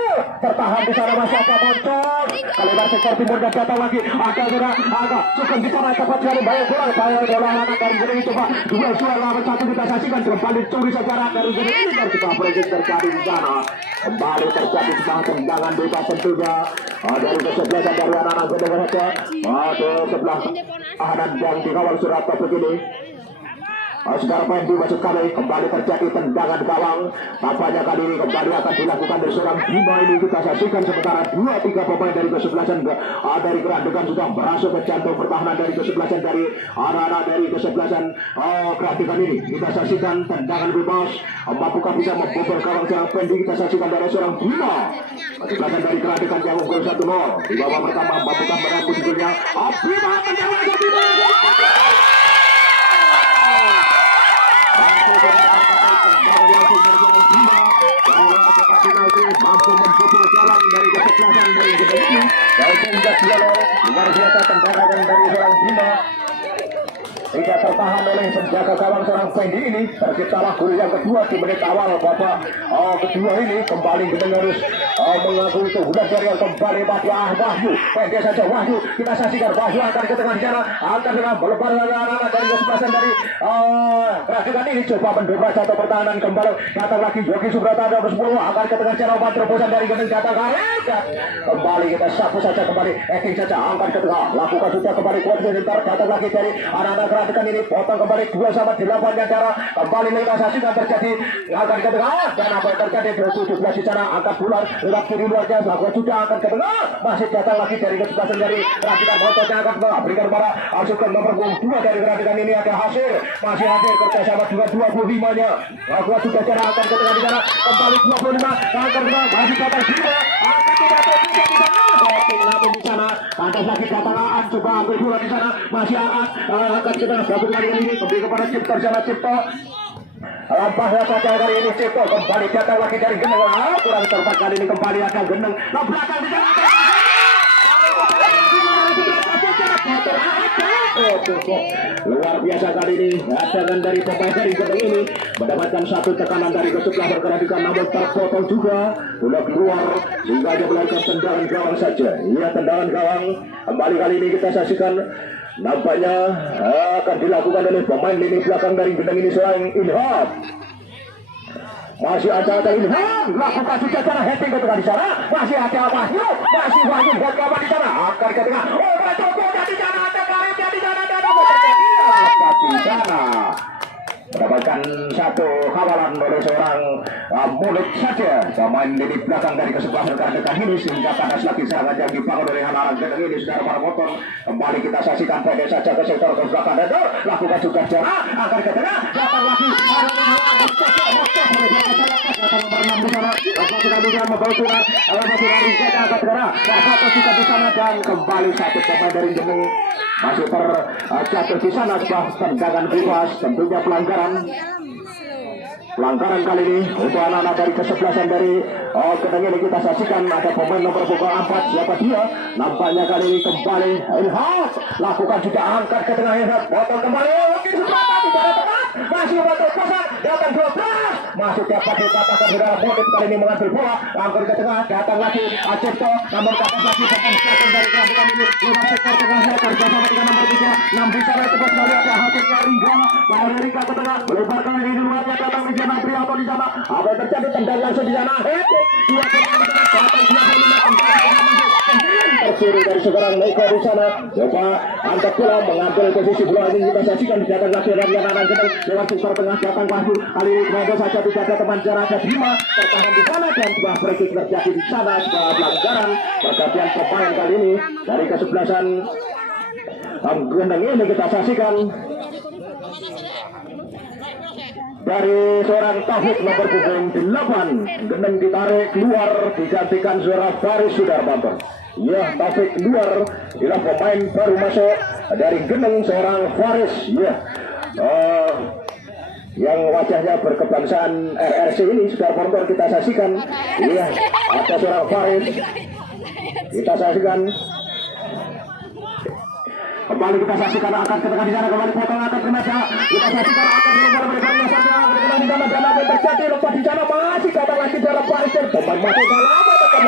tertahan di sana masih ada Moncong kelebar sektor timur dan datang lagi ada sudah agak cukup di sana cepat sekali bayar bola anak dari Gendeng coba dua suara lawan satu kita saksikan kembali curi secara dari Gendeng ini dan kita berhenti terjadi di sana kembali terjadi sebuah tendangan bebas tentunya dari kesebelasan dari anak-anak Gendeng saja sebelah tahanan yang dikawal Surata begini. Sekarang main masuk kali kembali terjadi tendangan gawang tampaknya kali ini kembali akan dilakukan dari seorang Bima ini kita saksikan sementara 2-3 pemain dari kesebelasan dari Kerandekan sudah berhasil ke jantung pertahanan dari kesebelasan dari anak-anak dari kesebelasan Kerandekan ini kita saksikan tendangan bebas mampukah bisa membobol gawang seorang pending kita saksikan dari seorang Bima kesebelasan dari Kerandekan yang unggul 1-0 di babak pertama mampukah merebut golnya Bima tendangan Bima mampu memputus jalan dari kesebelasan dari Gendeng ini dari sehingga Dialog luar biasa tendangan dari seorang Bima tidak tertahan oleh penjaga gawang seorang Fendi ini terciptalah gol yang kedua di menit awal babak kedua ini kembali Gendeng harus mengakui keunggulan dari yang kembali Wahyu. Pendek saja Wahyu, kita saksikan Wahyu akan ke tengah di sana, akan dengan melebar anak dari kesebelasan dari perhatikan ini coba mendobrak satu pertahanan kembali. Datang lagi Yogi Subrata nomor 10 akan ke tengah jalan umpan terobosan dari Gendeng datang kembali kita sapu saja kembali acting saja angkat ke tengah lakukan sudah kembali kuat sebentar datang lagi dari anak-anak perhatikan ini potong kembali 2-8 cara kembali kita saksikan terjadi angkat ke tengah dan apa yang terjadi di 17 di sana angkat bulan lewat kiri luarnya lakukan sudah angkat ke tengah masih datang lagi dari kesebelasan dari perhatikan potongnya angkat ke tengah berikan para asukan nomor 2 dari perhatikan ini ada hasil masih hadir kerjasama juga 25 nya lakukan sudah cara angkat ke tengah di sana kembali 25 angkat ke tengah masih datang juga angkat ke tengah namun di sana ada lagi kataan coba ambil bola di sana masih angkat ke tengah satu kali ini kembali kepada Cipto sama Cipto lampahnya saja kali ini Cipto kembali datang lagi dari Gendeng kurang tepat kali ini kembali ada Gendeng belakang di sana luar biasa kali ini hadangan dari pemain dari Gendeng ini mendapatkan satu tekanan dari kesebelah pergerakan namun terpotong juga bola keluar sehingga dia melakukan tendangan gawang saja. Iya tendangan gawang kembali kali ini kita saksikan nampaknya akan dilakukan oleh pemain lini belakang dari Gendeng ini seorang Ilham. Masih ada Ilham lakukan sudah cara heading ke tengah di sana masih ada Wahyu buat kawan di sana akan ke tengah di sana ada karetnya di sana di sana mendapatkan satu kawalan oleh seorang mulut saja pemain lini belakang dari kesebelah rekan-rekan ini sehingga panas lagi serangan yang dibangun oleh anak-anak Gendeng ini saudara para motor kembali kita saksikan pendek saja ke sektor ke belakang dan lakukan juga jarak akan ke tengah datang lagi dan kembali satu pemain dari Gendeng masih terjatuh di sana sebuah tendangan bebas tentunya pelanggaran kali ini untuk anak-anak dari kesebelasan dari Gendeng ini kita saksikan ada pemain nomor 4 siapa dia nampaknya kali ini kembali Ilham lakukan juga angkat ke tengah Ilham potong kembali masih batu kosak datang 12 masih dapat dipatahkan saudara Bodit kali ini mengambil bola angkat ke tengah datang lagi Cipto namun dapat lagi pemain dari kerajaan ini lewat sektor tengah kerjasama dengan nomor 3 6 bisa cepat sekali ada hasilnya Rika ke tengah melebarkan di luarnya datang di sana Prianto di sana apa yang terjadi tendang langsung di sana dua pemain di tengah tersuruh dari sekarang Neko di sana coba angkat bola mengambil posisi bola ini kita saksikan datang lagi Ramian Anang Gendeng lewat sektor tengah datang Wahyu kali ini kembali saja tidak ada teman jarak ada Bima tertahan di sana dan sebuah free kick terjadi di sana sebuah pelanggaran pergantian pemain kali ini dari kesebelasan Gendeng ini kita saksikan dari seorang Taufik nomor punggung 8 Gendeng ditarik keluar digantikan seorang Faris Sudarmanto. Ya Taufik keluar adalah pemain baru masuk dari Gendeng seorang Faris ya yang wajahnya berkebangsaan RRC ini Sudarmanto kita saksikan ya ada seorang Faris kita saksikan kembali kita saksikan akan ke tengah di sana kembali potong akan kena kita saksikan akan di sana dan apa yang terjadi lepas di sana masih datang lagi dalam Faris dan pemain masuk dalam tekan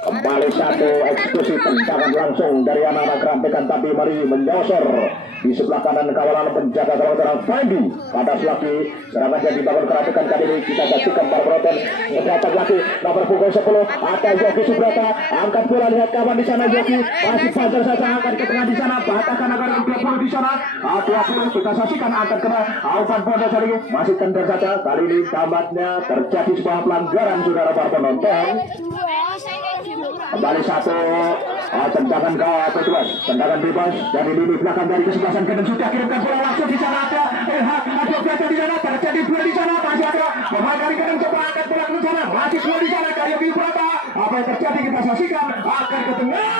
kembali satu eksekusi tendangan langsung dari anak-anak Gerantekan tapi mari menyosor di sebelah kanan kawalan penjaga gawang seorang Fandi pada lagi serangan yang dibangun Gerantekan kali ini kita saksikan para penonton datang lagi nomor punggung 10 ada Yogi Subrata angkat bola lihat kawan di sana Yogi masih fajar saja angkat ke tengah di sana batakan agar 20 di sana 20 kita saksikan angkat kena umpan bola kali ini masih tender saja kali ini tamatnya terjadi sebuah pelanggaran saudara para penonton kembali satu tendangan bebas tendangan bebas dari lini belakang dari kesebelasan Gendeng sudah kirimkan bola langsung di sana ada berada di sana terjadi dua di sana masih ada pemain dari Gendeng coba angkat bola ke sana masih dua di sana kayak Yogi Subrata apa yang terjadi kita saksikan akan ke tengah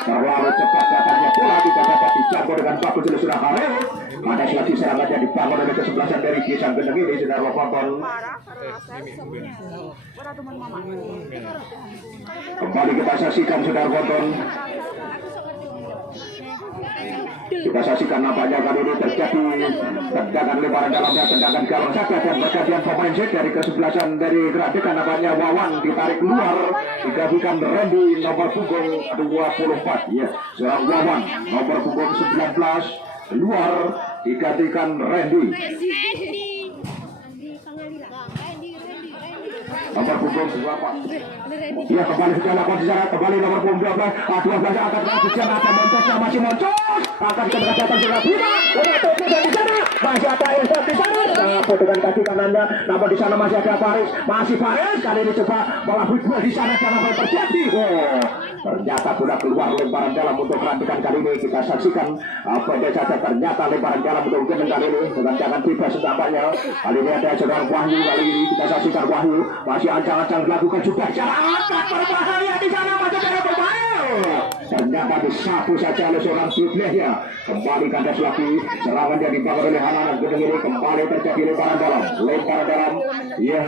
terlalu cepat datangnya bola tidak dapat dijangkau dengan Pak Bujul Surakareo pada lagi serangan yang dibangun oleh kesebelasan dari Kisang Gendeng ini saudara penonton kembali kita saksikan saudara penonton Kita saksikan nampaknya kali ini terjadi tendangan lebaran dalamnya, tendangan gawang saja dan pergantian pemain set dari kesebelasan dari Geradekan. Nampaknya Wawan ditarik keluar, digantikan Randy nomor punggung 24. Ya, seorang Wawan nomor punggung 19 keluar, digantikan Randy nomor punggung 24. Ya, kembali sudah lakukan di sana, kembali nomor punggung 12 akan lanjutkan, akan Moncos, masih Moncos akan ke atas juga Bima, di sana masih ada Irfan di sana, sapu dengan kaki kanannya, namun di sana masih ada Faris, kali ini coba melakukan di sana karena apa terjadi. Ternyata sudah keluar lemparan dalam untuk Geradekan kali ini. Kita saksikan apa yang saja ternyata lemparan dalam untuk Gendeng kali ini dengan jangan bebas tampaknya. Kali ini ada saudara Wahyu, kali ini kita saksikan Wahyu masih ancang-ancang dilakukan juga secara angkat berbahaya di sana, masih ada berbahaya. Ternyata disapu saja oleh seorang Sublehnya. Kembali kandas lagi, serangan yang dibangun oleh anak-anak Gendeng ini kembali terjadi lemparan dalam. Iya.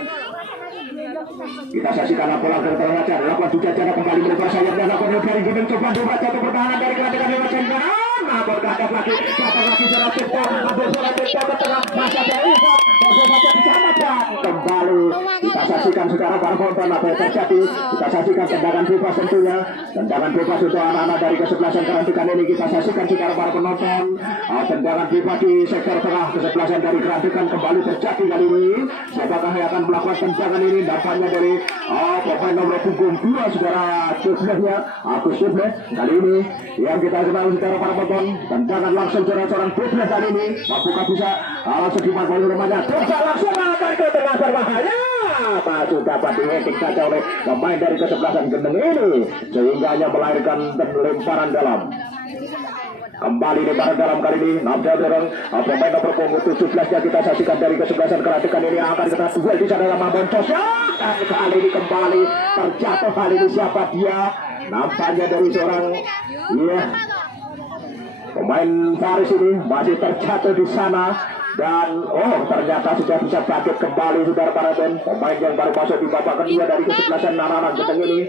Kita saksikan bola terlalu lakukan juga cara kembali melebar sayap dan lakukan dari Gendeng, coba jatuh pertahanan dari Geradekan lewat cengkera. Berkadang lagi, datang lagi secara cepat, ambil bola ke tengah, masih ada Irfan, masih di sana dan kembali. Kita saksikan saudara para penonton apa yang terjadi. Kita saksikan tendangan bebas tentunya, tendangan bebas untuk anak-anak dari kesebelasan Geradekan ini. Kita saksikan saudara para penonton, tendangan bebas di sektor tengah kesebelasan dari Geradekan kembali terjadi kali ini. Siapakah yang akan melakukan tendangan ini? Dampaknya dari pemain nomor punggung 2 saudara Sublehnya, Agus Subleh kali ini yang kita kenal saudara para penonton. Tendangan langsung seorang Subleh kali ini, apakah bisa langsung dimanfaatkan rumahnya? Bisa langsung akan ke tengah berbahaya. Masuk dapat di-heading saja oleh pemain dari kesebelasan Gendeng ini, sehingga hanya melahirkan lemparan dalam. Kembali lemparan dalam kali ini, Nabda dorong pemain nomor punggung 17 yang kita saksikan dari kesebelasan Geradekan ini akan kita duel di sana sama Moncos. Dan kali ini kembali terjatuh, kali ini siapa dia? Nampaknya dari seorang pemain Faris ini masih terjatuh di sana. Dan ternyata sudah bisa bangkit kembali saudara para pemain yang baru masuk di babak kedua dari kesebelasan anak-anak Gendeng ini.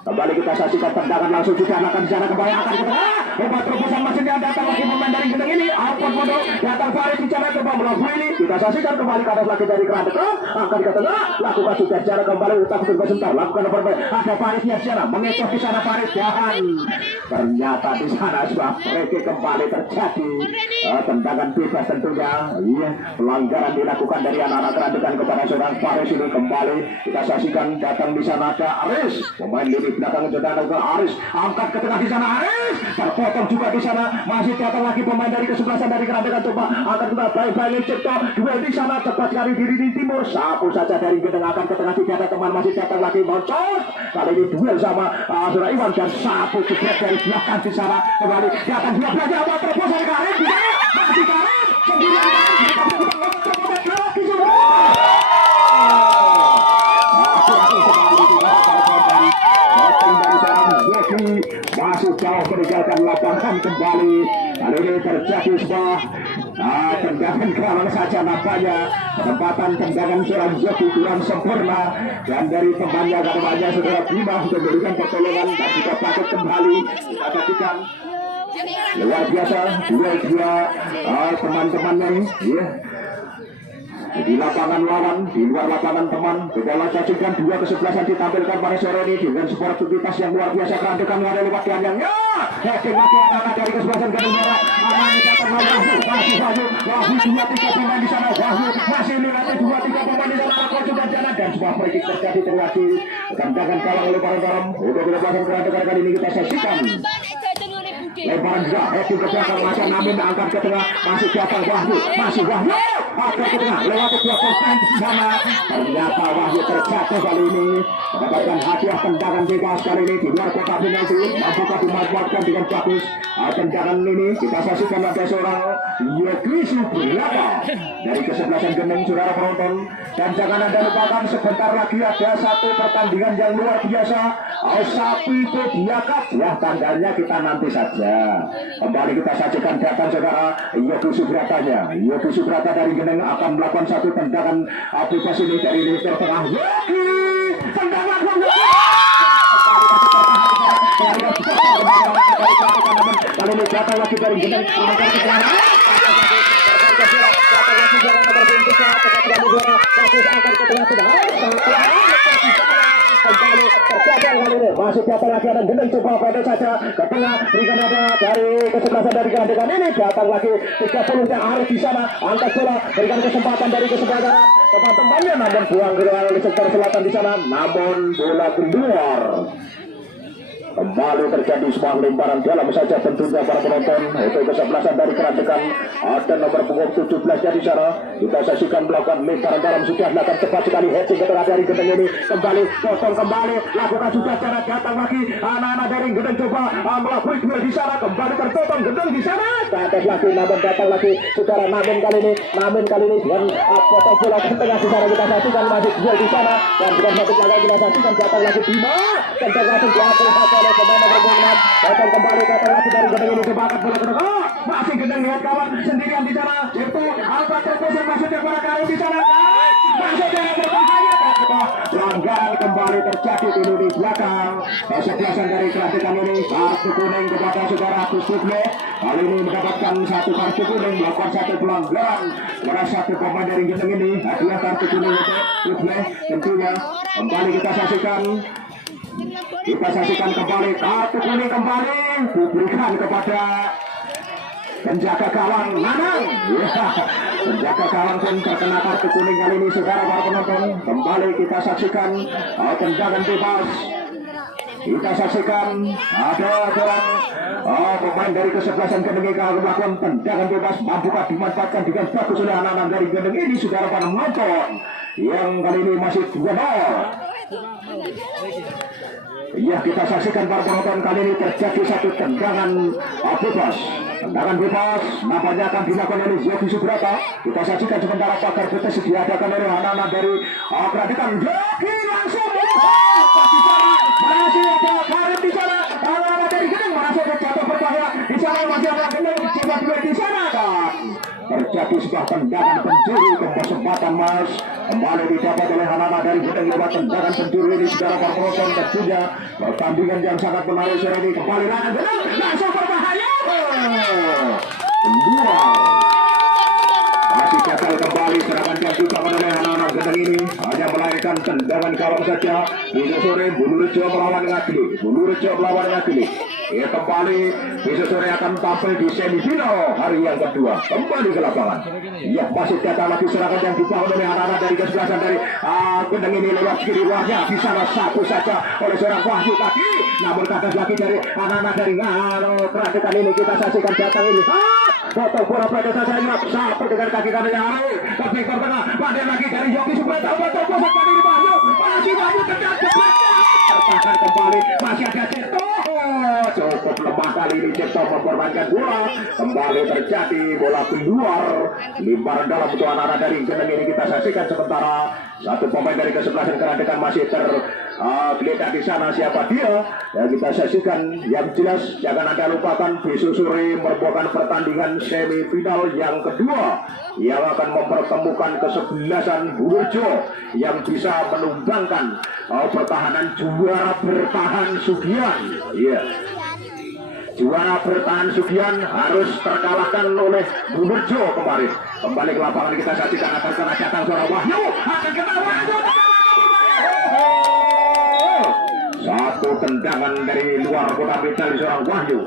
Kembali kita saksikan tendangan langsung juga akan di sana, kembali akan kita obat terobosan masihnya datang lagi pemain dari Gendeng ini. Alfon Modo datang Faris bicara coba melalui ini. Kita saksikan kembali ke atas lagi dari Geradekan, akan ke tengah, lakukan sudah secara kembali utang sebentar, lakukan nomor ada Farisnya di sana, mengecoh di sana Faris jahan. Ternyata di sana sudah mereka kembali terjadi tendangan bebas tentunya. Iya, pelanggaran dilakukan dari anak-anak Geradekan kepada seorang Faris ini. Kembali kita saksikan datang di sana ada Aris, pemain lini belakang datang ke Aris, angkat ke tengah di sana Aris, terpotong juga di sana, masih datang lagi pemain dari kesebelasan dari Geradekan, coba akan kita baik-baik cipta duel di sana, cepat sekali diri di timur, sapu saja dari Gendeng akan ke tengah, tidak ada teman, masih datang lagi Moncos, kali ini duel sama Saudara Iwan dan sapu jebret dari belakang di sana, kembali datang 12 awal terobosan Karim di sana, masih Karim sendirian masih jauh meninggalkan lapangan kembali. Kali ini terjadi sebuah tendangan kerawang saja nampaknya. Penempatan tendangan seorang Zoki kurang sempurna dan dari temannya katanya saudara Bima sudah memberikan pertolongan dan juga bangkit kembali. Kita saksikan luar biasa dua teman-temannya ini. Di lapangan lawan, di luar lapangan teman, kita saksikan dua kesebelasan ditampilkan pada sore ini dengan sportivitas yang luar biasa. Geradekan ada lewat gandangnya, heading lagi anak dari kesebelasan Gendeng merah, anaknya datang Wahyu, masih Wahyu 2-3 pemain di sana, Wahyu masih lewati 2-3 pemain di sana, aku juga jalan dan sebuah free terjadi terjadi tendangan kalang lemparan dalam untuk kesebelasan Geradekan kali ini kita saksikan. Lemparan juga, heading ke belakang macam namun angkat ke tengah, masih datang Wahyu, masih Wahyu, angkat ke tengah, lewati 2 pemain di sana. Ternyata Wahyu terjatuh kali ini, mendapatkan hadiah tendangan bebas kali ini di luar kotak penalti, mampukah dimanfaatkan dengan bagus tendangan ini. Kita saksikan ada seorang Yogi Subrata dari kesebelasan Gendeng saudara penonton, dan jangan anda lupakan sebentar lagi ada satu pertandingan yang luar biasa, sapi Pediakat ya, tandanya kita nanti saja. Kembali kita saksikan datang saudara Yogi Subratanya. Yogi Subrata dari Gendeng akan melakukan satu tendangan bebas ini dari lini tengah. Yogi tendangan kali kali ini datang lagi dari gendeng angkat ke belakang. Kembali terjaga kali ini masih datang lagi ada gendeng coba pada saja ke tengah berikan ada dari kesebelasan dari kelantikan ini datang lagi 30 yang harus di sana angkat bola berikan kesempatan dari kesempatan teman-temannya namun buang keluar oleh sektor selatan di sana namun bola keluar. Kembali terjadi sebuah lemparan dalam saja tentunya para penonton itu kesebelasan dari kerantikan ada nomor punggung 17 di sana kita saksikan melakukan lemparan dalam sudah melakukan cepat sekali heading ke tengah dari gendeng ini kembali potong kembali lakukan sudah cara datang lagi anak-anak dari gendeng coba melakukan duel di sana kembali terpotong gendeng di sana atas lagi namun datang lagi secara namun kali ini dengan potong bola ke tengah di sana kita saksikan masih duel di sana dan dengan satu lagi kita saksikan datang lagi Bima dan langsung diambil oleh pemain nomor 6 datang kembali datang lagi dari gendeng ini coba angkat bola ke tengah masih gendeng lihat kawan sendirian di sana itu Alfa terpusat masuknya para Karim di sana masuknya yang berbahaya pelanggaran kembali terjadi ini di belakang kesebelasan dari kelantikan ini kartu kuning kepada saudara Agus Sufle kali ini mendapatkan satu kartu kuning melakukan satu pelanggaran kepada satu pemain dari gendeng ini hadiah kartu kuning untuk Sufle tentunya kembali kita saksikan kembali kartu kuning kembali diberikan kepada penjaga gawang Nanang penjaga gawang pun terkena kartu kuning kali ini saudara para penonton kembali kita saksikan tendangan bebas kita saksikan ada seorang pemain dari kesebelasan gendeng ini melakukan tendangan bebas mampukah dimanfaatkan dengan bagus oleh anak-anak dari gendeng ini saudara para penonton yang kali ini masih 2-0. Iya kita saksikan para penonton kali ini terjadi satu tendangan bebas. Tendangan bebas nampaknya akan dilakukan oleh Yogi Subrata. Kita saksikan sementara pagar putih diadakan oleh anak-anak dari Kerantikan. Yogi langsung masih ada Karim di sana. Anak-anak dari gendeng masih ada jatuh berbahaya di sana masih ada gendeng coba dua di sana kan. Terjadi sebuah tendangan pencuri kesempatan Mas kembali didapat oleh anak-anak dari gendeng lewat tendangan pencuri ini secara penonton tentunya pertandingan yang sangat menarik sore ini kembali langsung berbahaya kedua masih gagal kembali serangan yang dilakukan oleh anak-anak gendeng ini hanya melahirkan tendangan gawang saja besok sore Bulurejo melawan Ngagili ya kembali besok sore akan tampil di semifinal hari yang kedua kembali ke lapangan ya masih datang lagi serangan yang dibangun oleh anak-anak dari kesebelasan dari gendeng ini lewat kiri wahnya di sana satu saja oleh seorang Wahyu tadi namun kata lagi dari anak-anak dari Kerantikan ini kita saksikan datang ini potong bola pada saja sampai dengan kaki kanan yang hari tapi tengah pada lagi dari Yogi Subrata potong bola kali ini Wahyu masih Wahyu tertahan kembali masih ada Cito cukup lemah kali ini Cito memperbanyak bola kembali terjadi bola keluar lemparan dalam untuk anak-anak dari gendeng ini kita saksikan sementara satu pemain dari kesebelasan Kerantikan masih tergeletak di sana siapa dia ya kita saksikan yang jelas jangan anda lupakan besok sore merupakan pertandingan semifinal yang kedua yang akan mempertemukan kesebelasan Bulurejo yang bisa menumbangkan pertahanan juara bertahan Sugian juara bertahan Sugian harus terkalahkan oleh Bulurejo kemarin kembali ke lapangan kita saksikan akan kena datang seorang Wahyu akan kena Wahyu satu tendangan dari luar kotak penalti seorang Wahyu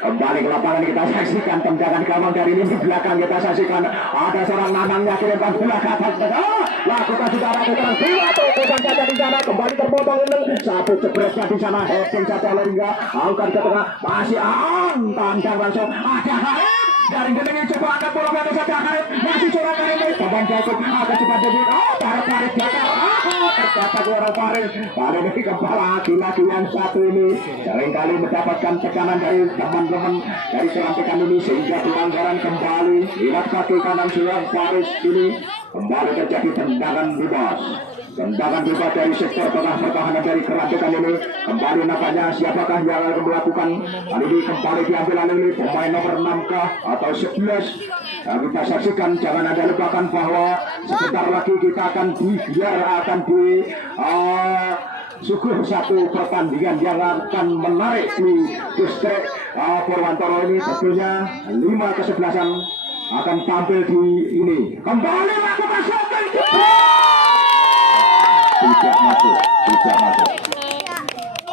kembali ke lapangan kita saksikan tendangan gawang dari lini belakang kita saksikan ada seorang Nanangnya kirimkan bola ke atas lakukan saudara seorang bukan saja di sana kembali terpotong ini satu jebrasnya di sana heading saja oleh Ringga angkat ke tengah masih tandang langsung ada Harim dari gendeng ini coba angkat bola ke saja Harim masih coba Harim teman Jacob agak cepat debut tarik belakang terdapat orang Farid ini kepala laki-laki yang satu ini seringkali mendapatkan tekanan dari teman-teman dari Kerantikan ini sehingga pelanggaran kembali lewat kaki kanan seorang Farid ini kembali terjadi tendangan bebas dari sektor tengah pertahanan dari Kerantikan ini kembali nampaknya siapakah yang akan melakukan kali ini kembali diambil oleh pemain nomor 6 atau atau 11. Kita saksikan, jangan Anda lupakan bahwa sebentar lagi kita akan suguh satu pertandingan yang akan menarik di distrik Purwantoro ini. Tentunya 5 kesebelasan akan tampil di ini. Kembali melakukan shooting. Tidak masuk.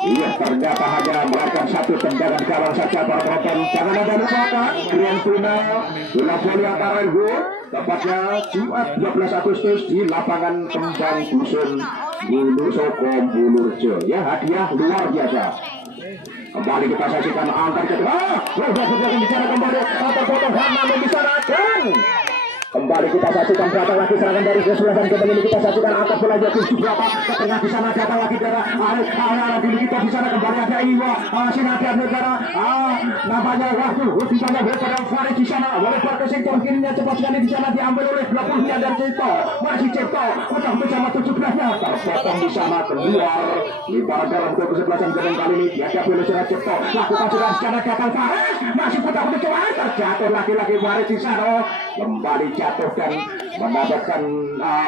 Iya, ternyata hanya melakukan satu tendangan gawang saja para penonton. Jangan Anda lupakan grand final bola voli antara ibu, tepatnya Jumat 12 Agustus di lapangan Kembang Dusun Bulu Sokom Bulurjo. Ya, hadiah luar biasa. Kembali kita saksikan antar kedua. Sudah bicara kembali antar potong Hana membicarakan. Kembali kita saksikan datang lagi serangan dari kesebelasan kedeng ini. Kita saksikan angkat bola jatuh berapa ke tengah di sana, datang lagi dari arah diri kita di sana. Kembali ada Iwa Sinada negara namanya Rahul di sana berperan Farid di sana melebar ke sektor kirinya cepat sekali di sana diambil oleh 20-nya dan Cipto masih Cipto udah bersama 17-nya terpotong di sana keluar lebar dalam gol kesebelasan kedeng kali ini dihadapi oleh Cipto lakukan sudah di sana datang Farid masih putar untuk coba terjatuh lagi-lagi Farid di sana kembali jatuh dan mendapatkan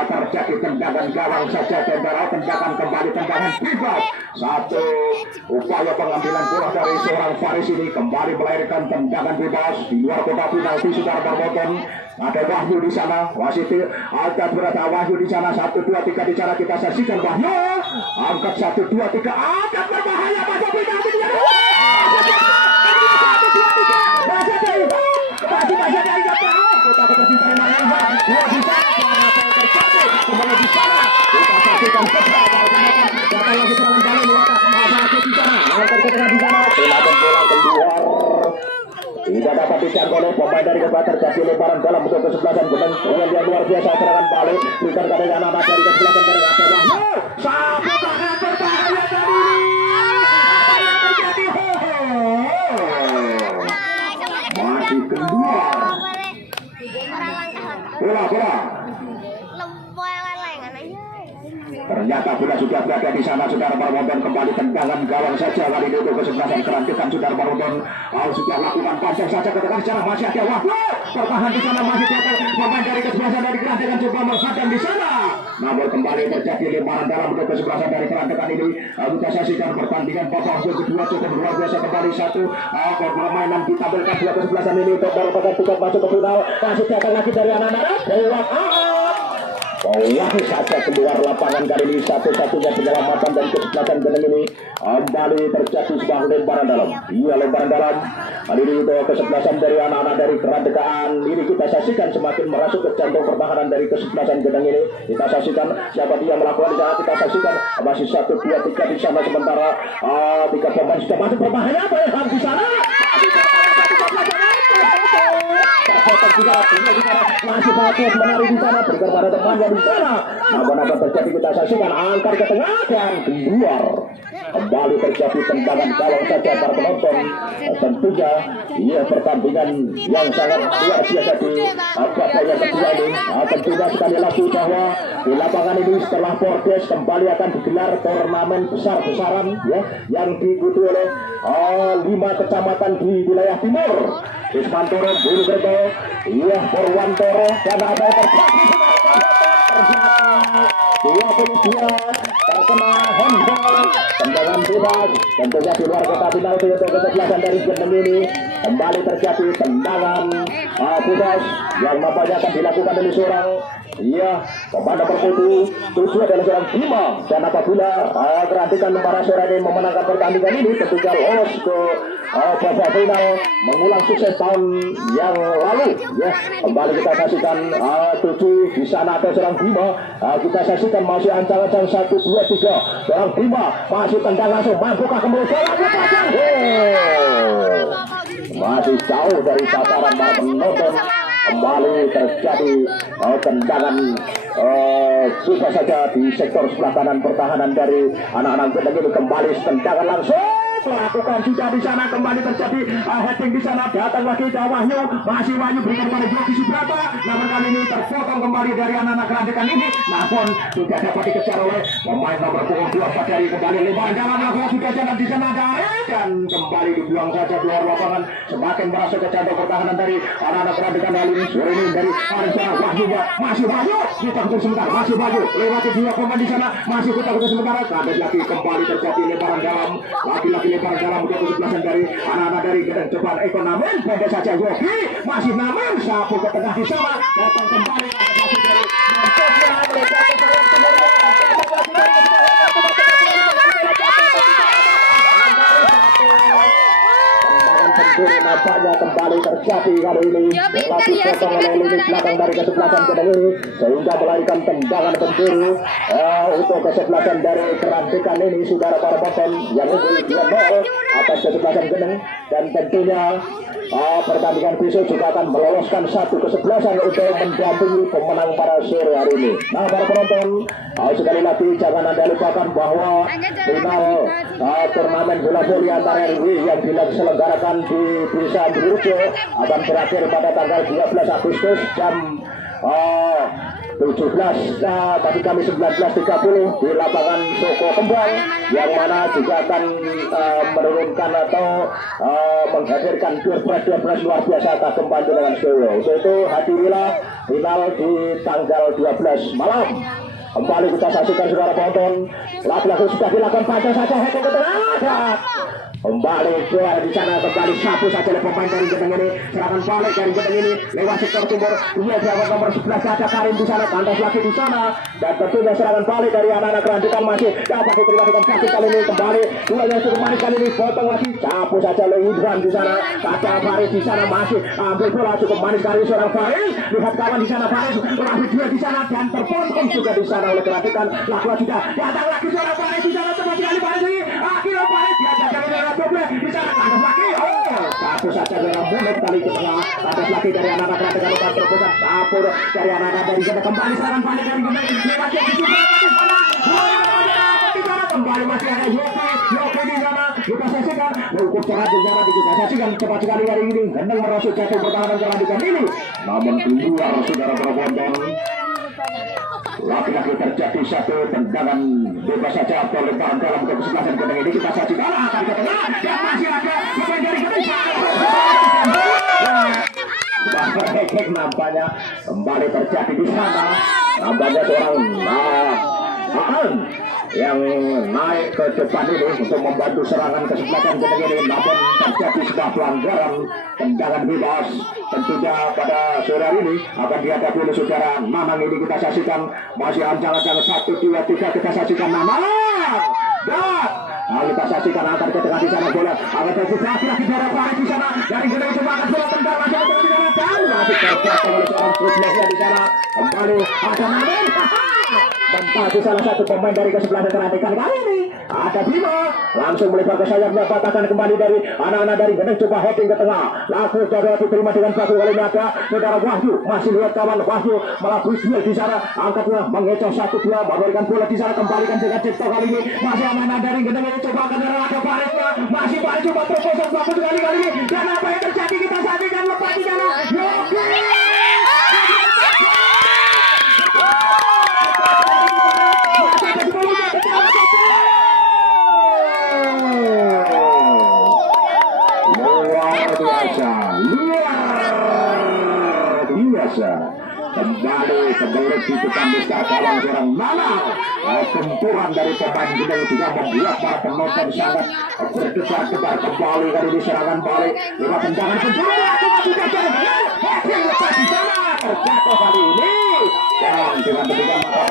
terjadi tendangan gawang saja dan tendangan kembali tendangan bebas. Satu upaya pengambilan bola dari seorang Faris ini kembali melahirkan tendangan bebas di luar kotak penalti. Saudara bermoton ada Wahyu di sana, wasit angkat berada Wahyu di sana 1 2 3 di sana kita saksikan Wahyu angkat 1 2 3 angkat berbahaya pada penalti dia. Tidak dapat dijangkau oleh pemain dari kebat terjadi lebaran dalam bentuk kesebelasan gedeng yang luar biasa serangan balik berikan kepada anak dari kesebelasan gedeng ada Wahyu sapu tangan berbahaya tadi masih kedua bola ternyata bola sudah berada di sana. Saudara Marwondon kembali tendangan gawang saja kali ini untuk kesebelasan kerantikan. Saudara Marwondon sudah lakukan panjang saja ke tengah sana masih ada Wahyu bertahan di sana masih ada pemain dari kesebelasan dari kerantikan coba menghadang di sana namun kembali terjadi lemparan dalam untuk kesebelasan dari kerantikan ini. Kita saksikan pertandingan babak kedua cukup luar biasa kembali satu permainan ditampilkan dua kesebelasan ini untuk merupakan tiket masuk ke final. Masih datang lagi dari anak-anak Wahyu saja keluar lapangan kali ini satu-satunya penyelamatan dari kesebelasan gedeng ini kembali terjadi sebuah lemparan dalam. Iya lemparan dalam kali ini untuk kesebelasan dari anak-anak dari kerandekaan ini kita saksikan semakin merasuk ke jantung pertahanan dari kesebelasan gedeng ini. Kita saksikan siapa dia melakukan di sana. Kita saksikan masih 1 2 3 di sana sementara 3 pemain sudah masuk berbahaya apa yang di sana masih fokus menari di sana berikan pada temannya di sana namun apa terjadi kita saksikan angkat ke tengah dan keluar kembali terjadi tendangan gawang saja para penonton. Tentunya iya pertandingan yang sangat luar biasa di babak yang kedua ini. Tentunya sekali lagi bahwa di lapangan ini setelah Pordes kembali akan digelar turnamen besar-besaran ya yang diikuti oleh 5 kecamatan di wilayah timur. Ismantoro, Bulugerto, iya Purwantoro dan ada terjadi 22 terkena handball tendangan bebas tentunya di luar kota final untuk kesebelasan dari gedeng ini kembali terjadi tendangan bebas yang nampaknya akan dilakukan oleh seorang pemain nomor 7 adalah seorang Bima dan apabila kerantikan para sore ini memenangkan pertandingan ini tentunya lolos ke babak final mengulang sukses tahun yang lalu ya. Kembali kita saksikan 7 di sana ada seorang Bima kita saksikan masih ancang-ancang 1 2 3 seorang Bima masih tendang langsung mampukah kembali masih jauh dari sasaran para penonton. Kembali terjadi tendangan susah saja di sektor sebelah kanan pertahanan dari anak-anak gedeng ini kembali tendangan langsung lakukan sudah di sana kembali terjadi heading di sana datang lagi ke Wahyu masih Wahyu berikan pada Yogi Subrata namun kali ini terpotong kembali dari anak-anak Kerandekan ini namun sudah dapat dikejar oleh pemain nomor punggung 24 dari kembali lebaran dalam lakukan sudah jalan di sana dan kembali dibuang saja keluar lapangan semakin merasa kecantol pertahanan dari anak-anak Kerandekan kali ini sore ini dari arah Wahyu masih Wahyu kita putar sebentar masih Wahyu lewati dua pemain di sana masih kita putar sementara ada lagi kembali terjadi lebaran dalam lagi-lagi lebaran dalam untuk kesebelasan dari anak-anak dari Gedang Cepat Eko namun pendek saja Yogi masih namun sapu ke tengah di sana datang kembali dari nampaknya kembali terjadi kali ini lagi potong oleh lini belakang dari kesebelasan Gedang ini sehingga melarikan tendangan penjuru untuk kesebelasan dari Kerandekan ini saudara para penonton yang unggul 2-0 atas kesebelasan Gedang dan tentunya pertandingan besok juga akan meloloskan satu kesebelasan untuk mendampingi pemenang pada sore hari ini. Nah para penonton sekali lagi jangan anda lupakan bahwa final turnamen bola voli antara RW yang diselenggarakan di Desa Durjo akan berakhir pada tanggal 12 Agustus jam 17 tadi kami 19.30 di lapangan Soko Kembang yang mana juga akan menurunkan atau menghadirkan Pilpres luar biasa Kagem Panjenengan Solo. Untuk itu hadirilah final di tanggal 12 malam. Kembali kita saksikan saudara penonton. Lagi-lagi sudah dilakukan panjang saja heading ke tengah. Kembali keluar di sana kembali sapu saja oleh pemain dari Gedang ini serangan balik dari Gedang ini lewat sektor timur dua jawaban nomor 11 ada Karim di sana kandas lagi di sana dan tentunya serangan balik dari anak-anak Kerandekan masih dapat diterima dengan kaki kali ini kembali dua yang cukup manis kali ini potong lagi sapu saja oleh Idran di sana ada Faris di sana masih ambil bola cukup manis kali seorang Faris lihat kawan di sana Faris lagi dua di sana dan terpotong juga di sana oleh Kerandekan lakukan sudah datang lagi seorang Faris di sana cepat sekali Faris ini akhirnya Faris diajarkan double di sana kandas lagi satu saja dalam mulut kali ke tengah kandas lagi dari anak-anak Kerandekan lupa terpusat sapu dari anak-anak dari Gedang kembali serangan balik dari Gedang lewat yang di sana kembali masih ada Yogi di sana kita saksikan mengukur cepat di sana kita saksikan cepat sekali hari ini Gedang merosot jatuh pertahanan Kerandekan ini namun keluar saudara penonton laki-laki terjadi satu tendangan bebas saja atau lemparan dalam ke kesebelasan Gedang ini kita saksikan akan ke tengah dan masih ada pemain dari Gedang Hekek nampaknya kembali terjadi di sana nampaknya seorang yang naik ke depan ini untuk membantu serangan kesebelasan Gedang ini namun terjadi sebuah pelanggaran tendangan bebas tentunya pada sore hari ini akan dihadapi oleh saudara Mamang ini kita saksikan masih ancang-ancang 1, 2, 3 kita saksikan Mamang dan kita saksikan akan ke tengah di sana bola akan terjadi lagi dari Faris di sana dari Gedang coba akan bola tendang masih ada di sana dan masih terjatuh oleh seorang Rusnesnya di sana kembali ada Mamang dan tadi salah satu pemain dari kesebelasan Kerandekan kali ini ada Bima langsung melebar ke sayapnya patahkan kembali dari anak-anak dari Gedang coba heading ke tengah laku jaga diterima dengan bagus kali ini ada saudara Wahyu masih lihat kawan Wahyu melabui duel di sana angkatnya mengecoh 1-2 memberikan bola di sana kembalikan dengan Cipto kali ini masih anak-anak dari Gedang ini coba ke dalam ada Farisnya masih Faris coba terpusat bagus kali ini dan apa yang terjadi kita saksikan lepas di sana Yogi kembali kebelet di depan Mr. Kalang seorang Malang tempuran dari pemain Gedang juga membuat para penonton sangat berdebar-debar kembali kali ini serangan balik lewat tendangan penjuru yang lepas di sana terjatuh kali ini dan dengan demikian maka